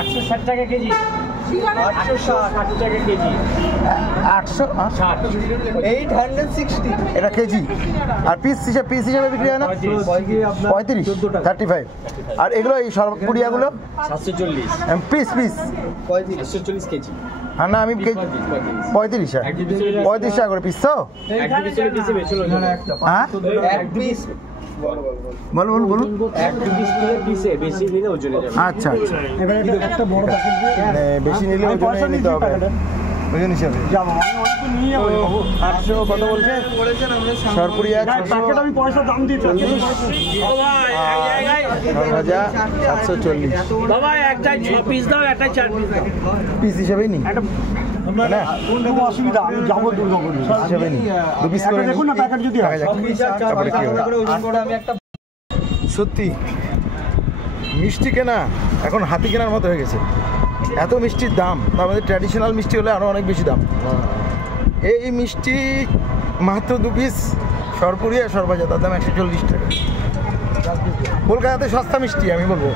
860 টাকা কেজি। ঠিক আছে 860 টাকা কেজি। 860 860 এটা কেজি, আর পিস হিসাবে বিক্রি হয় না? 35, 35। আর এগুলো এই সরপুরিয়াগুলো 740 পিস 740 কেজি। হ্যাঁ না, আমি 35, 35 টাকা করে পিস তো? এক পিসের পিসে বেশি হলো না একটা। হ্যাঁ, এক পিস বলুন। এক পিস দিয়ে পিসে বেশি নিলে ওজনে যাবে। আচ্ছা আচ্ছা, এবারে একটা বড় প্যাকেট দিয়ে মানে বেশি নিলে ওজনে নিতে হবে, ওজন হিসাবে। যাবো আমি অনেক নিয়ে যাবো। 800 কত বলছে? সরপুরিয়া প্যাকেট আমি পয়সা দাম দিই তো। সরভাজা 740 বাবা একটাই 6 পিস দাও, একটাই 4 পিস দাও। পিস হিসাবেই নি না, কোনো অসুবিধা, আমি যাবো দুর্গাপুর হিসাবে নি, 2 পিস করে দেখুন না প্যাকেট যদি হয়। তারপরে কি হবে। সত্যি মিষ্টি কেনা এখন হাতি কেনার মতো হয়ে গেছে, এত মিষ্টির দাম। আমাদের ট্র্যাডিশনাল মিষ্টি হলে আরও অনেক বেশি দাম। এই মিষ্টি মাত্র 2 পিস সরপুরিয়া সরভাজা, তার দাম 140 টাকা। কলকাতাতে সস্তা মিষ্টি আমি বলবো,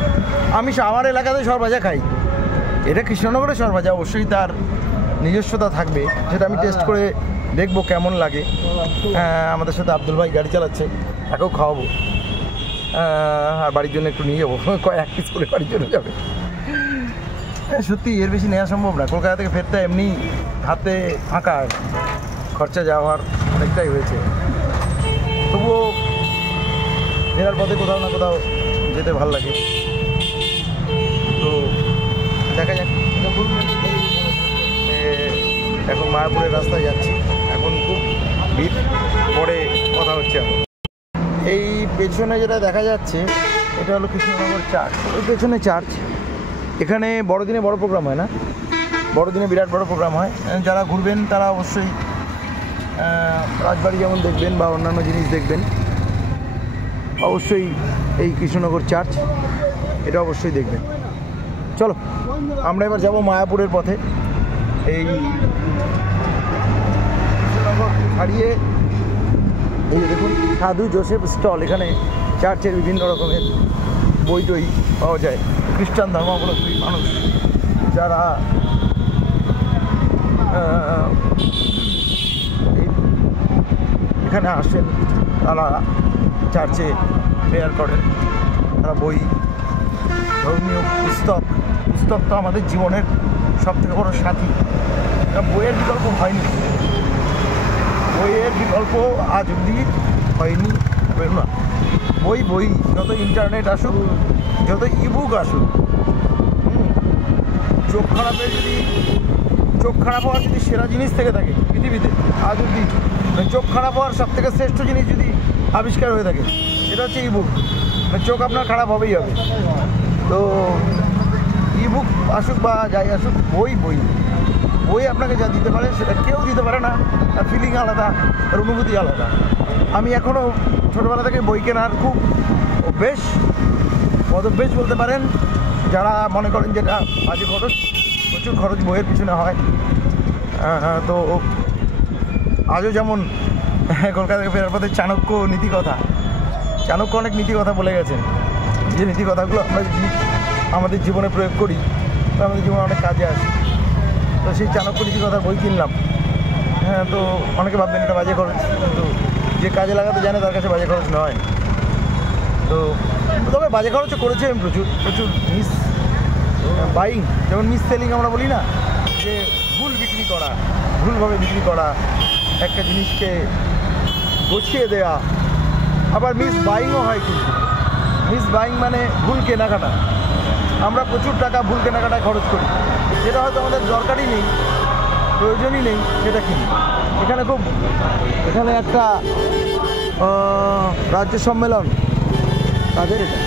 আমি আমার এলাকাতে সরভাজা খাই, এটা কৃষ্ণনগরের সরভাজা, অবশ্যই তার নিজস্বতা থাকবে, সেটা আমি টেস্ট করে দেখবো কেমন লাগে। আমাদের সাথে আব্দুল ভাই গাড়ি চালাচ্ছে, তাকেও খাওয়াবো, আর বাড়ির জন্য একটু নিয়ে যাবো, এক পিস করে বাড়ির জন্য যাবে। সত্যি এর বেশি নেওয়া সম্ভব না, কলকাতা থেকে ফেরতে এমনি হাতে ফাঁকা, খরচা যাওয়ার অনেকটাই হয়েছে। তবুও ফেরার পথে কোথাও না কোথাও যেতে ভালো লাগে, তো দেখা যাক। এখন মায়াপুরের রাস্তায় যাচ্ছি, এখন খুব ভিড়, পরে কথা হচ্ছে। এখন এই পেছনে যেটা দেখা যাচ্ছে এটা হলো কৃষ্ণনগর চার্চ, ওই পেছনে চার্চ। এখানে বড়দিনে বড় প্রোগ্রাম হয় না, বড়দিনে বিরাট বড় প্রোগ্রাম হয়। যারা ঘুরবেন তারা অবশ্যই রাজবাড়ি যেমন দেখবেন বা অন্যান্য জিনিস দেখবেন, অবশ্যই এই কৃষ্ণনগর চার্চ এটা অবশ্যই দেখবেন। চলো আমরা এবার যাব মায়াপুরের পথে। এই কৃষ্ণনগর ছাড়িয়ে এই দেখুন সাধু জোসেফ স্টল, এখানে চার্চের বিভিন্ন রকমের বই টই পাওয়া যায়। খ্রিস্টান ধর্মাবলম্বী মানুষ যারা এখানে আসেন তারা চার্চে প্রেয়ার করেন, তারা বই, ধর্মীয় পুস্তক তো আমাদের জীবনের সবথেকে বড় সাথী। বইয়ের বিকল্প হয়নি, বইয়ের বিকল্প আজ অব্দি হয়নি, হবে না। বই যত ইন্টারনেট আসুক, যত ইবুক আসুক, চোখ খারাপ হওয়ার যদি সেরা জিনিস থেকে থাকে পৃথিবীতে আজ অব্দি, মানে চোখ খারাপ হওয়ার সব থেকে শ্রেষ্ঠ জিনিস যদি আবিষ্কার হয়ে থাকে সেটা হচ্ছে ইবুক। মানে চোখ আপনার খারাপ হবেই হবে। তো ইবুক আসুক বা যাই আসুক, বই আপনাকে যা দিতে পারে সেটা কেউ দিতে পারে না। তার ফিলিং আলাদা, তার অনুভূতি আলাদা। আমি এখনও ছোটোবেলা থেকে বই কেনার খুব অভ্যেস বলতে পারেন। যারা মনে করেন যেটা বাজে খরচ, প্রচুর খরচ বইয়ের পিছনে হয়। তো আজও যেমন কলকাতা থেকে ফেরার পথে চাণক্য অনেক নীতিকথা বলে গেছেন, যে নীতিকথাগুলো আমরা যদি আমাদের জীবনে প্রয়োগ করি তো আমাদের জীবনে অনেক কাজে আসে। তো সেই চাণক্য নীতিকথার বই কিনলাম। তো অনেকে ভাববেন এটা বাজে খরচ, কিন্তু যে কাজে লাগাতে জানে তার কাছে বাজে খরচ নয়। তো তবে বাজে খরচও করেছি আমি প্রচুর মিস বাইং, যেমন মিস সেলিং আমরা বলি না, যে ভুলভাবে বিক্রি করা, একটা জিনিসকে গছিয়ে দেওয়া। আবার মিস বাইংও হয়, কিন্তু মিস বাইং মানে ভুল কেনাকাটা। আমরা প্রচুর টাকা ভুল কেনাকাটায় খরচ করি, যেটা হয়তো আমাদের দরকারই নেই, প্রয়োজনই নেই, সেটা কিনি। এখানে একটা রাজ্য সম্মেলন, তাদের এটা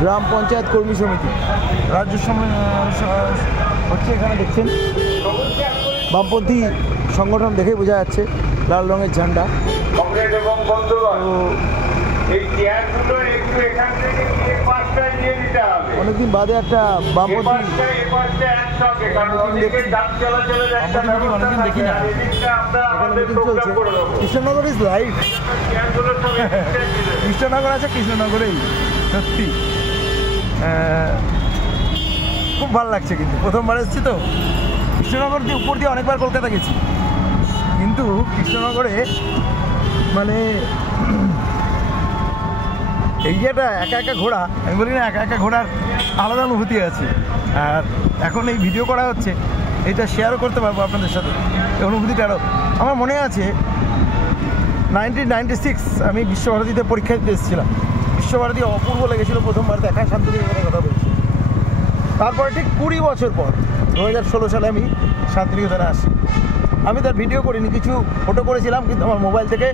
গ্রাম পঞ্চায়েত কর্মী সমিতি রাজ্য সম্মেলন হচ্ছে। এখানে দেখছেন বামপন্থী সংগঠন দেখে বোঝা যাচ্ছে, লাল রঙের ঝান্ডা। অনেকদিন বাদে একটা বামপন্থী অনেকদিন দেখি না, এখানে মিটিং চলছে। Krishnanagar is live. কৃষ্ণনগর আছে, কৃষ্ণনগরেই সত্যি খুব ভালো লাগছে। কিন্তু প্রথমবার এসেছি তো, কৃষ্ণনগর দিয়ে উপর দিয়ে অনেকবার কলকাতা গেছি, কিন্তু কৃষ্ণনগরে মানে এই যে একা ঘোরা, আমি বলি না একা ঘোরার আলাদা অনুভূতি আছে। আর এখন এই ভিডিও করা হচ্ছে, এটা শেয়ারও করতে পারবো আপনাদের সাথে। এই অনুভূতিটা আরও আমার মনে আছে 1996 আমি বিশ্বভারতীতে পরীক্ষা দিতে এসেছিলাম। বিশ্বভারতী অপূর্ব লেগেছিল প্রথমবার দেখা, শান্তিনিকেতনের কথা বলছি। তারপরে ঠিক 20 বছর পর 2016 সালে আমি শান্তিনিকেতনে আসি। আমি তার ভিডিও করিনি, কিছু ফটো করেছিলাম, কিন্তু আমার মোবাইল থেকে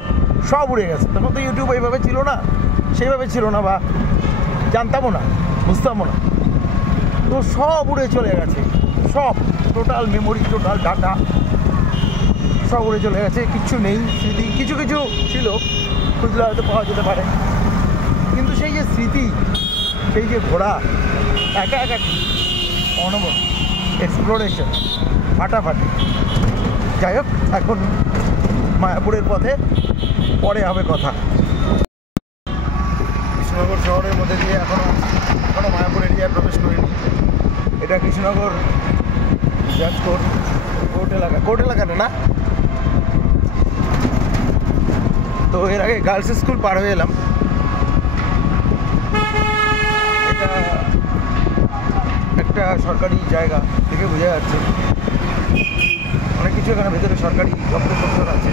সব উড়ে গেছে। তখন তো ইউটিউব এইভাবে ছিল না, সেইভাবে ছিল না, বা জানতামও না, বুঝতামও না। তো সব উড়ে চলে গেছে, সব টোটাল মেমোরি, টোটাল ডাটা সব উড়ে চলে গেছে। কিচ্ছু নেই স্মৃতি, কিছু ছিল, খুঁজলে হয়তো পাওয়া যেতে পারে। কিন্তু সেই যে স্মৃতি, সেই যে ঘোরা, একা অনবর এক্সপ্লোরেশন, ফাটাফাটি। যাই হোক, এখন মায়াপুরের পথে, পরে হবে কথা। কৃষ্ণনগর শহরের মধ্যে দিয়ে এখনো মায়াপুর এরিয়ায় প্রবেশ করিনি। এটা কৃষ্ণনগর জাজ কোর্ট এলাকাটা না। তো এর আগে গার্লস স্কুল পার হয়ে এলাম। এটা একটা সরকারি জায়গা থেকে বোঝা যাচ্ছে, অনেক কিছু এখানে ভেতরে সরকারি দপ্তর আছে।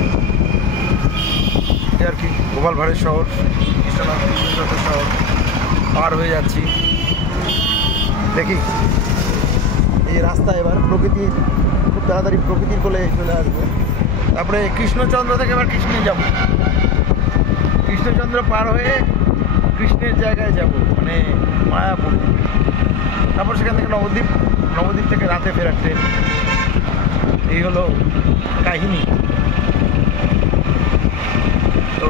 আর কি গোপাল ভাঁড়ের শহর, কৃষ্ণনগর শহর পার হয়ে যাচ্ছি। দেখি এই রাস্তা এবার প্রকৃতির, খুব তাড়াতাড়ি প্রকৃতির কোলে চলে আসবো। তারপরে কৃষ্ণচন্দ্র থেকে এবার কৃষ্ণে যাব, কৃষ্ণচন্দ্র পার হয়ে কৃষ্ণের জায়গায় যাব, মানে মায়াপুর। তারপর সেখান থেকে নবদ্বীপ থেকে রাতে ফেরার ট্রেন। এই হলো কাহিনী। তো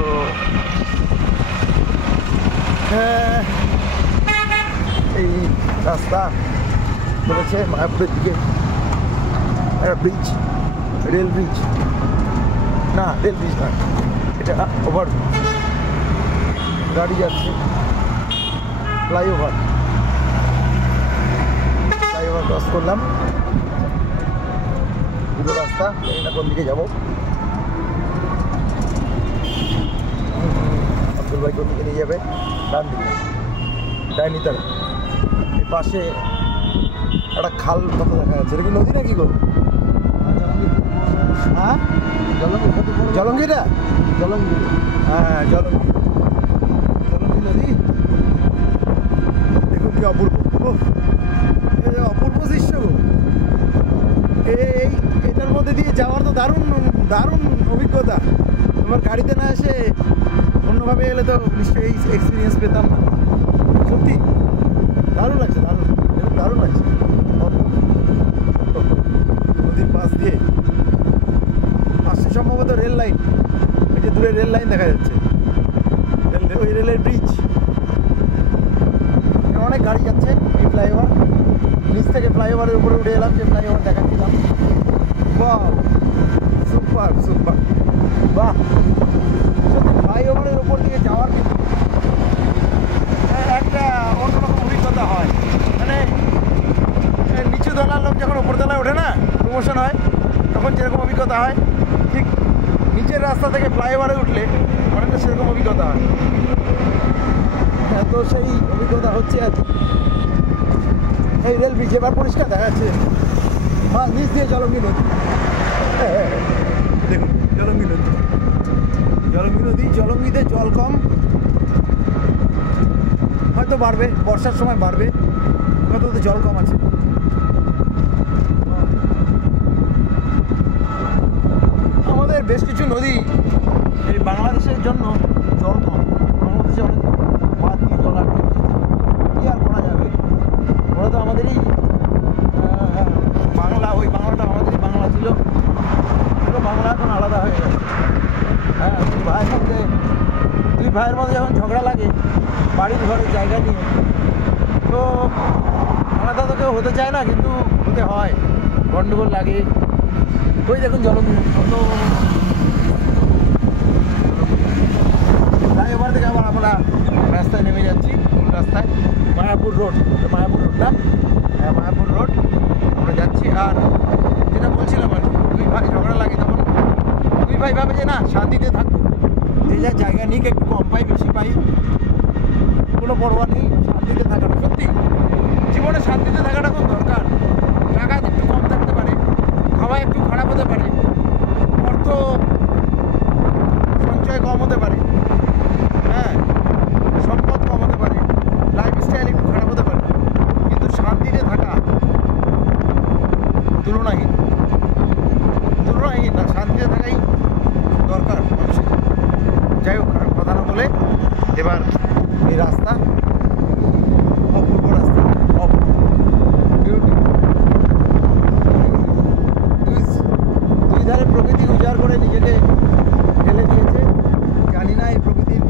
এই রাস্তা বলেছে মায়াপুরের দিকে একটা ব্রিজ, রেল ব্রিজ না, এটা ওভার গাড়ি যাচ্ছে, ফ্লাইওভার ক্রস করলাম। দুটো রাস্তা, এটা কোন দিকে যাবো, আব্দুল ভাই কোন দিকে নিয়ে যাবে, ডান দিকে, ডাইনি তারা। এই পাশে একটা খাল মতো দেখা যাচ্ছে, এটা কি নদী নাকি গো? হ্যাঁ, জলঙ্গিটা, হ্যাঁ জলঙ্গি নদী। দেখুন কি অপূর্ব, অপূর্ব দৃশ্য গো। এটার মধ্যে দিয়ে যাওয়ার তো দারুণ দারুণ অভিজ্ঞতা। তোমার গাড়িতে না এসে অন্যভাবে এলে তো নিশ্চয়ই এই এক্সপিরিয়েন্স পেতাম না। সত্যি দারুণ লাগছে, দারুণ দারুণ লাগছে। নদীর পাশ দিয়ে আসছে সম্ভবত রেল লাইন, এই যে দূরে রেল লাইন দেখা যাচ্ছে, ওই রেলের ব্রিজ। অনেক গাড়ি যাচ্ছে এই ফ্লাইওভার, নিচ থেকে ফ্লাইওভারের উপরে উঠে এলাম, যে ফ্লাইওভার দেখাচ্ছিলাম। বাহ, সুপার সুপার, বাহ। সত্যি ফ্লাইওভারের উপর দিয়ে যাওয়ার কিন্তু একটা অন্যরকম অভিজ্ঞতা হয়। মানে নিচু তলার লোক যখন উপর তলায় ওঠে না, প্রমোশন হয়, তখন যেরকম অভিজ্ঞতা হয়, ঠিক নিচের রাস্তা থেকে ফ্লাইওভারে উঠলে অনেকটা সেরকম অভিজ্ঞতা হয়। হ্যাঁ, তো সেই অভিজ্ঞতা হচ্ছে আর কি। এই রেল ব্রিজ এবার পরিষ্কার দেখা যাচ্ছে, মাছ নিচ দিয়ে জলঙ্গি নদী। দেখুন জলঙ্গি নদী, জলঙ্গি নদী। জলঙ্গিতে জল কম, হয়তো বাড়বে, বর্ষার সময় বাড়বে, হয়তো তো জল কম আছে। আমাদের বেশ কিছু নদী এই বাংলাদেশের জন্য জল কম, বাংলাদেশে অনেক বাদ দিয়ে জল আটকে দিয়েছে। কী আর করা যাবে, ওরা তো আমাদেরই বাংলা, ওই বাংলাটা আমাদেরই বাংলা ছিল, পুরো বাংলা এখন আলাদা হয়ে গেছে। হ্যাঁ, দুই ভাইয়ের মধ্যে যখন ঝগড়া লাগে বাড়ির ঘরের জায়গা নিয়ে, তো আলাদা তো কেউ হতে চায় না, কিন্তু হতে হয়, গন্ডগোল লাগে। ওই দেখুন জলঙ্গি ফ্লাইওভার থেকে আবার আমরা রাস্তায় নেমে যাচ্ছি, মূল রাস্তায়, মায়াপুর রোড না, হ্যাঁ মায়াপুর রোড আমরা যাচ্ছি। আর যেটা বলছিলাম আর কি, দুই ভাই ঝগড়া লাগে, তখন দুই ভাই ভাবে যে না শান্তিতে থাকবো, যে যা জায়গা নিক, একটু কম পাই বেশি পাই কোনো পরোয়া নেই, শান্তিতে থাকাটা সত্যি জীবনে শান্তিতে থাকাটা খুব দরকার। টাকা একটু কম থাকতে পারে, খাওয়া একটু খারাপ হতে পারে, অর্থ সঞ্চয় কম হতে পারে, হ্যাঁ সম্পদ কম হতে পারে, লাইফস্টাইল একটু খারাপ হতে পারে, কিন্তু শান্তিতে থাকা তুলনাহীন না, শান্তিতে থাকাই দরকার মানুষের। যাই হোক, কথা না বলে এবার এই রাস্তা, অপূর্ব রাস্তা, দুই ধারে প্রকৃতি উজাড় করে নিজেকে ঢেলে দিয়েছে। জানি না এই প্রকৃতির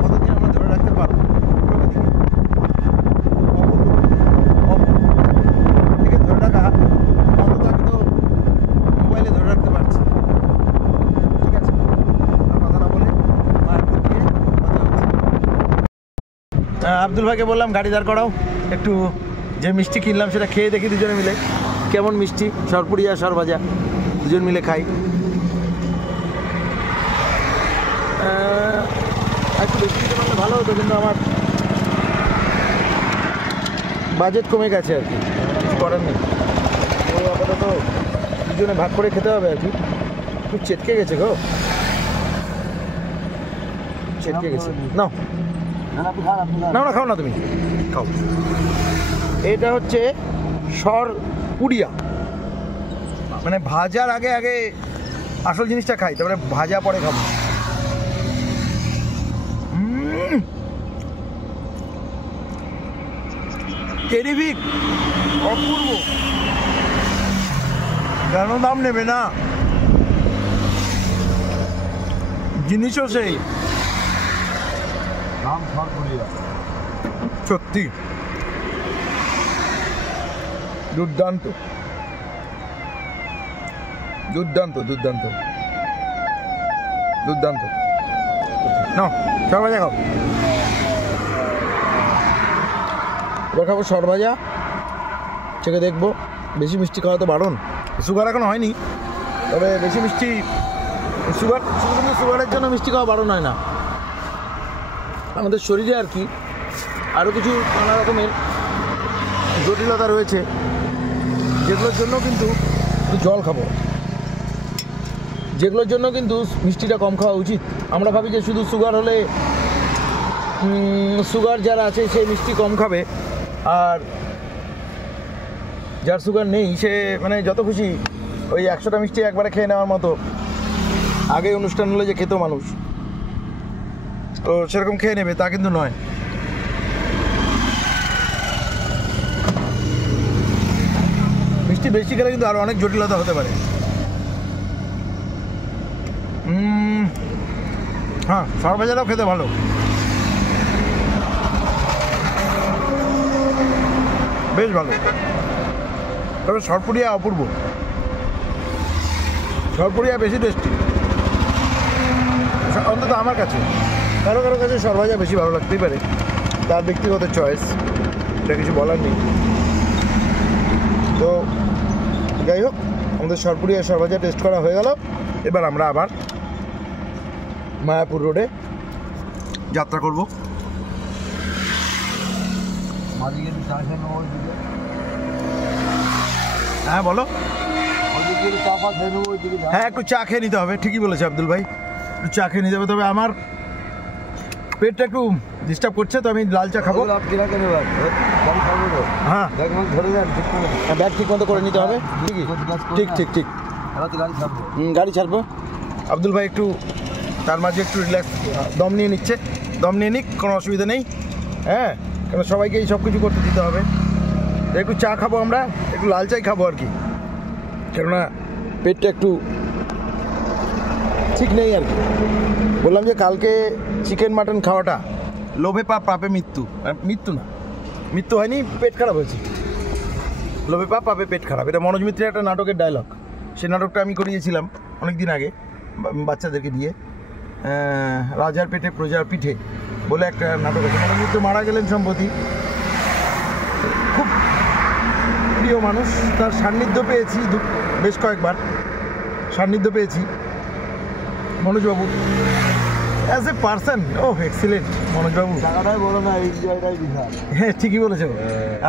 কতদিন আমরা ধরে রাখতে পারবো, প্রকৃতিকে থেকে ধরে রাখা, অন্তত আমি তো মোবাইলে ধরে রাখতে পারছি। ঠিক আছে, আর কথা না বলে মায়াপুর দিয়ে কথা হচ্ছে। আব্দুল ভাইকে বললাম গাড়ি দাঁড় করাও, একটু যে মিষ্টি কিনলাম সেটা খেয়ে দেখি দুজনে মিলে কেমন মিষ্টি, সরপুরি আর সরভাজা দুজন মিলে খাই। একটু বেশি দিতে পারলে ভালো হতো, কিন্তু আমার বাজেট কমে গেছে আর কি, কিছু করার নেই। তো আপাতত দুজনে ভাগ করে খেতে হবে আর কি। খুব চেটকে গেছে গো, চেটকে গেছে। নাও না খাও না, তুমি খাও। এটা হচ্ছে সরপুরিয়া, মানে ভাজার আগে আসল জিনিসটা খাই, তারপরে ভাজা পরে খাবো। টেরিফিক, অপূর্ব, কেন দাম নেবে না, জিনিসও সেই নাম সরপুরিয়া, সত্যি দুর্দান্ত দুর্দান্ত দুর্দান্ত দুর্দান্ত। নাও সরভাজা খাও, এবার খাবো সরভাজা, চেখে দেখবো। বেশি মিষ্টি খাওয়া তো বারণ, সুগার এখন হয়নি, তবে বেশি মিষ্টি সুগারের জন্য মিষ্টি খাওয়া বারণ হয় না। আমাদের শরীরে আর কি আরও কিছু নানা রকমের জটিলতা রয়েছে, যেগুলোর জন্য কিন্তু জল খাবো, যেগুলোর জন্য কিন্তু মিষ্টিটা কম খাওয়া উচিত। আমরা ভাবি যে শুধু সুগার হলে, সুগার যারা আছে সে মিষ্টি কম খাবে, আর যার সুগার নেই সে মানে যত খুশি ওই 100টা মিষ্টি একবারে খেয়ে নেওয়ার মতো আগে অনুষ্ঠান হলে যে খেত মানুষ তো সেরকম খেয়ে নেবে তা কিন্তু নয়। মিষ্টি বেশি খেলে কিন্তু আরো অনেক জটিলতা হতে পারে। হ্যাঁ, সরভাজাটাও খেতে ভালো। বেশ ভালো, তবে সরপুরিয়া অপূর্ব। সরপুরিয়া বেশি টেস্টি অন্তত আমার কাছে। কারো কারো কাছে সরভাজা বেশি ভালো লাগতেই পারে, তার ব্যক্তিগত চয়েস, এটা কিছু বলার নেই। তো যাই হোক, আমাদের সরপুরিয়া সরভাজা টেস্ট করা হয়ে গেল। এবার আমরা আবার মায়াপুর রোডে যাত্রা করব। হ্যাঁ বলো। হ্যাঁ, একটু চা খেয়ে নিতে হবে, ঠিকই বলেছে আব্দুল ভাই, একটু চা খেয়ে নিতে হবে। তবে আমার পেটটা একটু ডিস্টার্ব করছে, তো আমি লাল চা খাবো। হ্যাঁ, ব্যাগ ঠিক মতো করে নিতে হবে। ঠিক ঠিক ঠিক, গাড়ি ছাড়বো। আব্দুল ভাই একটু তার মাঝে একটু রিল্যাক্স, দম নিয়ে নিচ্ছে। দম নিয়ে নিক, কোনো অসুবিধা নেই। হ্যাঁ, কারণ সবাইকে এই সব কিছু করতে দিতে হবে। একটু চা খাবো, আমরা একটু লাল চাই খাবো আর কি, কেননা পেটটা একটু ঠিক নেই আর কি। বললাম যে কালকে চিকেন মাটন খাওয়াটা লোভে পাপে মৃত্যু, মৃত্যু না, মৃত্যু হয়নি, পেট খারাপ হয়েছে। লোভে পাপে পেট খারাপ, এটা মনোজ মিত্রের একটা নাটকের ডায়লগ। সেই নাটকটা আমি করিয়েছিলাম অনেক দিন আগে বাচ্চাদেরকে দিয়ে, রাজার পেটে প্রজার পিঠে বলে একটা নাটক আছে। মনোজ মিত্র মারা গেলেন সম্প্রতি, খুব প্রিয় মানুষ, তার সান্নিধ্য পেয়েছি বেশ কয়েকবার, সান্নিধ্য পেয়েছি মনোজবাবু অ্যাজ এ পার্সন। ও এক্সিলেন্ট মনোজবাবু। টাকাটাই বড় না, এনজয়টাই বিশাল। হ্যাঁ, ঠিকই বলেছো।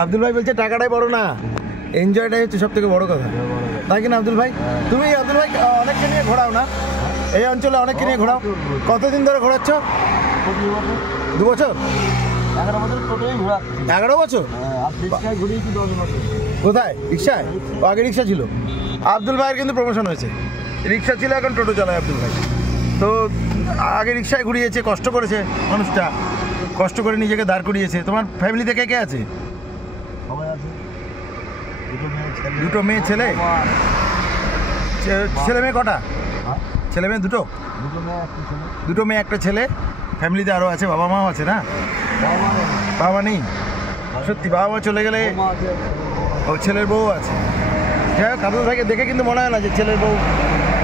আব্দুল ভাই বলছে টাকাটাই বড় না, এনজয়টাই হচ্ছে সব থেকে বড় কথা, তাই কিনা আব্দুল ভাই? তুমি আব্দুল ভাই অনেককে নিয়ে ঘোরাও না, এই অঞ্চলে অনেককে নিয়ে ঘোরাও। কতদিন ধরে ঘোরাচ্ছ? 2 বছর? 11 বছর টোটোই ঘোরা। 11 বছর? রিক্সায় ঘুরিয়েছি 10 বছর। কোথায়? রিক্সায়? ও আগে রিক্সা ছিল। আব্দুল ভাইয়ের কিন্তু প্রমোশন হয়েছে, রিক্সা ছিল, এখন টোটো চালায় আব্দুল ভাই। তো আগে রিক্সায় ঘুরিয়েছে, কষ্ট করেছে মানুষটা, কষ্ট করে নিজেকে দাঁড় করিয়েছে। তোমার ফ্যামিলিতে কে কে আছে? সবাই আছে, 2 মেয়ে ছেলে। ছেলে মেয়ে কটা? ছেলে মেয়ে 2? 2 মেয়ে 1 ছেলে। ফ্যামিলিতে আরও আছে, বাবা মাও আছে না? বাবা নেই? সত্যি, বাবা মা চলে গেলে ও ছেলের বউ আছে। যাই হোক, আব্দুল ভাইকে দেখে কিন্তু মনে হয় না যে ছেলের বউ,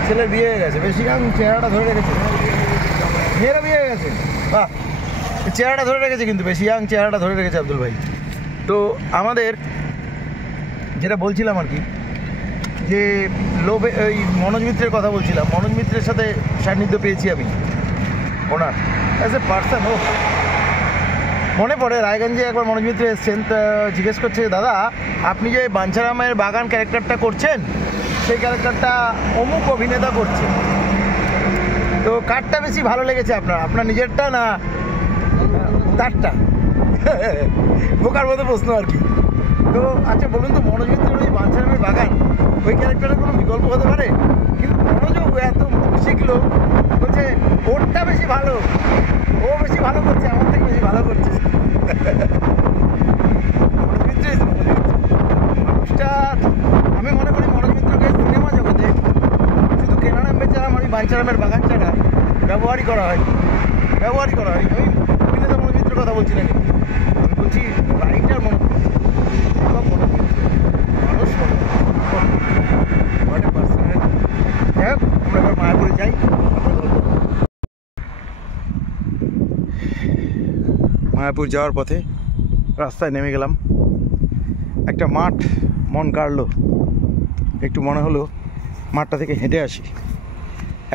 ছেলের বিয়ে হয়ে গেছে। বেশি গান চেহারাটা ধরে রেখেছে, মেয়েরা বিয়ে হয়ে গেছে। বাহ, চেহারাটা ধরে রেখেছে, কিন্তু বেশি ইয়াং চেহারাটা ধরে রেখেছে আব্দুল ভাই। তো আমাদের যেটা বলছিলাম আর কি, যে লোভে ওই মনোজ মিত্রের কথা বলছিলাম। মনোজ মিত্রের সাথে সান্নিধ্য পেয়েছি আমি ওনার অ্যাজ এ পার্সন। ও মনে পড়ে রায়গঞ্জে একবার মনোজ মিত্র এসছেন, তা জিজ্ঞেস করছে, দাদা আপনি যে বাঞ্ছারামের বাগান ক্যারেক্টারটা করছেন, সেই ক্যারেক্টারটা অমুক অভিনেতা করছে, তো কারটা বেশি ভালো লেগেছে আপনার, আপনার নিজেরটা না তারটা? বোকার মতো প্রশ্ন আর কি। তো আচ্ছা বলুন তো, মনোজ মিত্রের ওই বাঞ্ছারামের বাগান, ওই ক্যারেক্টারের কোনো বিকল্প হতে পারে? কিন্তু মনোযোগ এত শিখলো, বলছে ওরটা বেশি ভালো, ও বেশি ভালো করছে, আমার থেকে বেশি ভালো করছে। মানুষটা, আমি মনে করি মনোজ মিত্রকে সিনেমা জগতে শুধু কেনারাম বেচারাম আর ওই বাঞ্ছারামের বাগান ছাড়া ব্যবহারই করা হয়, ব্যবহারই করা হয়। আমি অভিনেতা মনোজ মিত্রের কথা বলছি না, কিন্তু আমি বলছি রাইটার মনোজ মিত্র, মানুষ পার্সোনালিটি। যাই হোক, আমরা এবার মায়াপুরে যাই। মায়াপুর যাওয়ার পথে রাস্তায় নেমে গেলাম, একটা মাঠ মন কাড়লো, একটু মনে হলো মাঠটা থেকে হেঁটে আসি।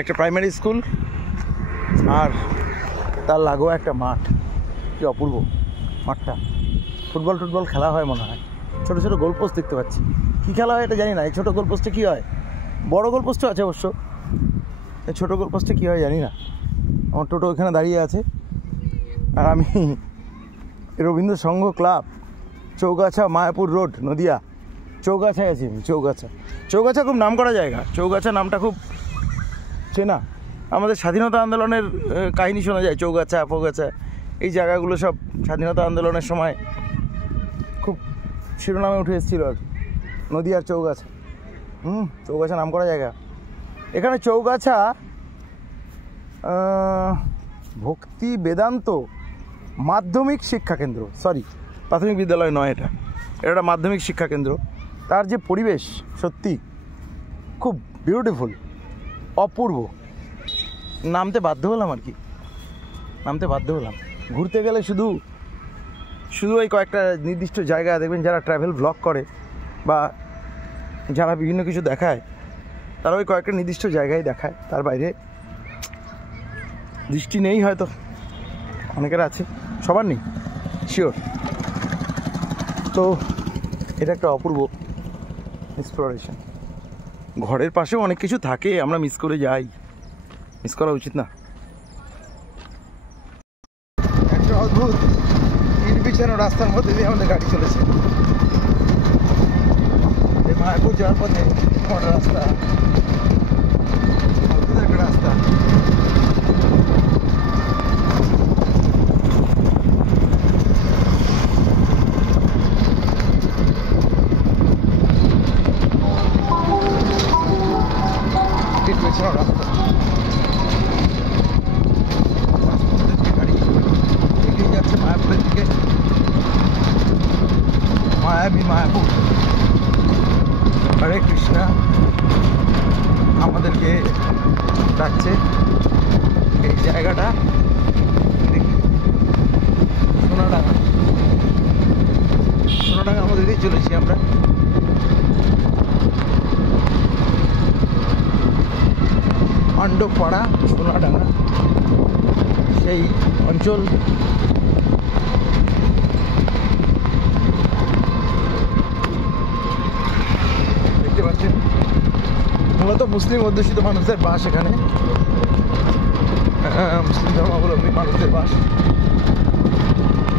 একটা প্রাইমারি স্কুল আর তার লাগোয়া একটা মাঠ, কি অপূর্ব মাঠটা। ফুটবল খেলা হয় মনে হয়, ছোটো ছোটো গোলপোস্ট দেখতে পাচ্ছি। কী খেলা হয় এটা জানি না, এই ছোটো গোলপোস্টে কী হয়? বড় গোলপোস্টও আছে অবশ্য, এই ছোটো গোলপোস্টে কী হয় জানি না। আমার টোটো ওখানে দাঁড়িয়ে আছে, আর আমি রবীন্দ্র সংঘ ক্লাব, চৌগাছা, মায়াপুর রোড, নদিয়া, চৌগাছায় আছি আমি, চৌগাছা খুব নাম করা জায়গা। চৌগাছা নামটা খুব চেনা, আমাদের স্বাধীনতা আন্দোলনের কাহিনী শোনা যায়। চৌগাছা, ফৌগাছা, এই জায়গাগুলো সব স্বাধীনতা আন্দোলনের সময় খুব শিরোনামে উঠে এসেছিলো আর কি। নদীয়ার চৌগাছা, চৌগাছা নাম করা জায়গা। এখানে চৌগাছা ভক্তি বেদান্ত মাধ্যমিক শিক্ষা কেন্দ্র, সরি প্রাথমিক বিদ্যালয় নয়, এটা একটা মাধ্যমিক শিক্ষা কেন্দ্র। তার যে পরিবেশ সত্যি খুব বিউটিফুল, অপূর্ব। নামতে বাধ্য হলাম আর কি, ঘুরতে গেলে শুধু ওই কয়েকটা নির্দিষ্ট জায়গা দেখবেন, যারা ট্রাভেল ব্লগ করে বা যারা বিভিন্ন কিছু দেখায়, তারা ওই কয়েকটা নির্দিষ্ট জায়গায় দেখায়, তার বাইরে দৃষ্টি নেই হয়তো, অনেকের আছে, সবার নেই, শিওর। তো এটা একটা অপূর্ব এক্সপ্লোরেশন। ঘরের পাশেও অনেক কিছু থাকে, আমরা মিস করে যাই, মিস করা উচিত না। একটা অদ্ভুত নির্বিচার রাস্তার মধ্যে দিয়ে আমাদের গাড়ি চলেছে। মায়াপুর যাওয়ার পথে একটা রাস্তা, অদ্ভুত একটা রাস্তা। গাড়ি এগিয়ে যাচ্ছে মায়াপুরের দিকে, মায়াপুর। হরে কৃষ্ণা আমাদেরকে ডাকছে। এই জায়গাটা দেখি, সোনাডাঙ্গা আমাদের দিকে চলেছি আমরা। পাণ্ডবপাড়া, সোনাডাঙ্গা সেই অঞ্চল। দেখতে পাচ্ছেন মূলত মুসলিম অধ্যুষিত মানুষদের বাস এখানে, মুসলিম ধর্মাবলম্বী মানুষদের বাস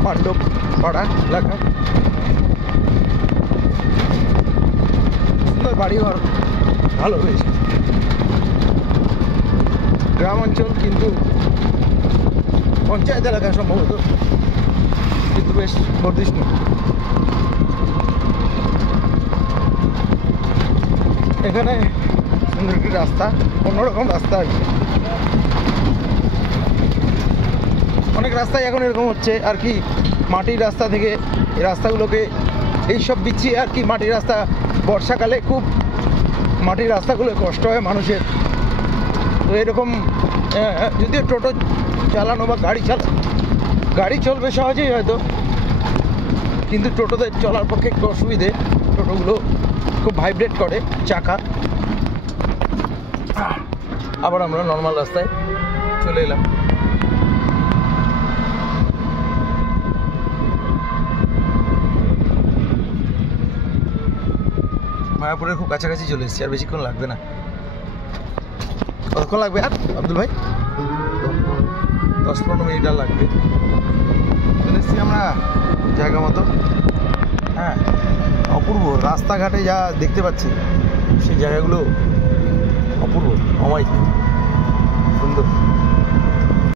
পাণ্ডবপাড়া এলাকা। সুন্দর বাড়িঘর, ভালো হয়েছে, গ্রাম অঞ্চল কিন্তু পঞ্চায়েত এলাকা সম্ভবত, কিন্তু বেশ বর্ধিষ্ণু। এখানে সুন্দর একটি রাস্তা, অন্যরকম রাস্তা আর কি। অনেক রাস্তায় এখন এরকম হচ্ছে আর কি, মাটির রাস্তা থেকে এই রাস্তাগুলোকে এইসব বিছিয়ে আর কি। মাটির রাস্তা বর্ষাকালে খুব মাটির রাস্তাগুলো কষ্ট হয় মানুষের। তো এরকম যদিও টোটো চালানো বা গাড়ি চলবে সহজেই হয়তো, কিন্তু টোটোতে চলার পক্ষে একটু অসুবিধে। টোটোগুলো খুব ভাইব্রেট করে চাকা। আবার আমরা নর্মাল রাস্তায় চলে এলাম। মায়াপুরের খুব কাছাকাছি চলে এসেছি, আর বেশিক্ষণ লাগবে না। কতক্ষণ লাগবে আর আব্দুল ভাই? 10-15 মিনিট আর লাগবে। চলে এসেছি আমরা জায়গা মতো। হ্যাঁ, অপূর্ব রাস্তাঘাটে যা দেখতে পাচ্ছি, সেই জায়গাগুলো অপূর্ব, অমায়িক, সুন্দর।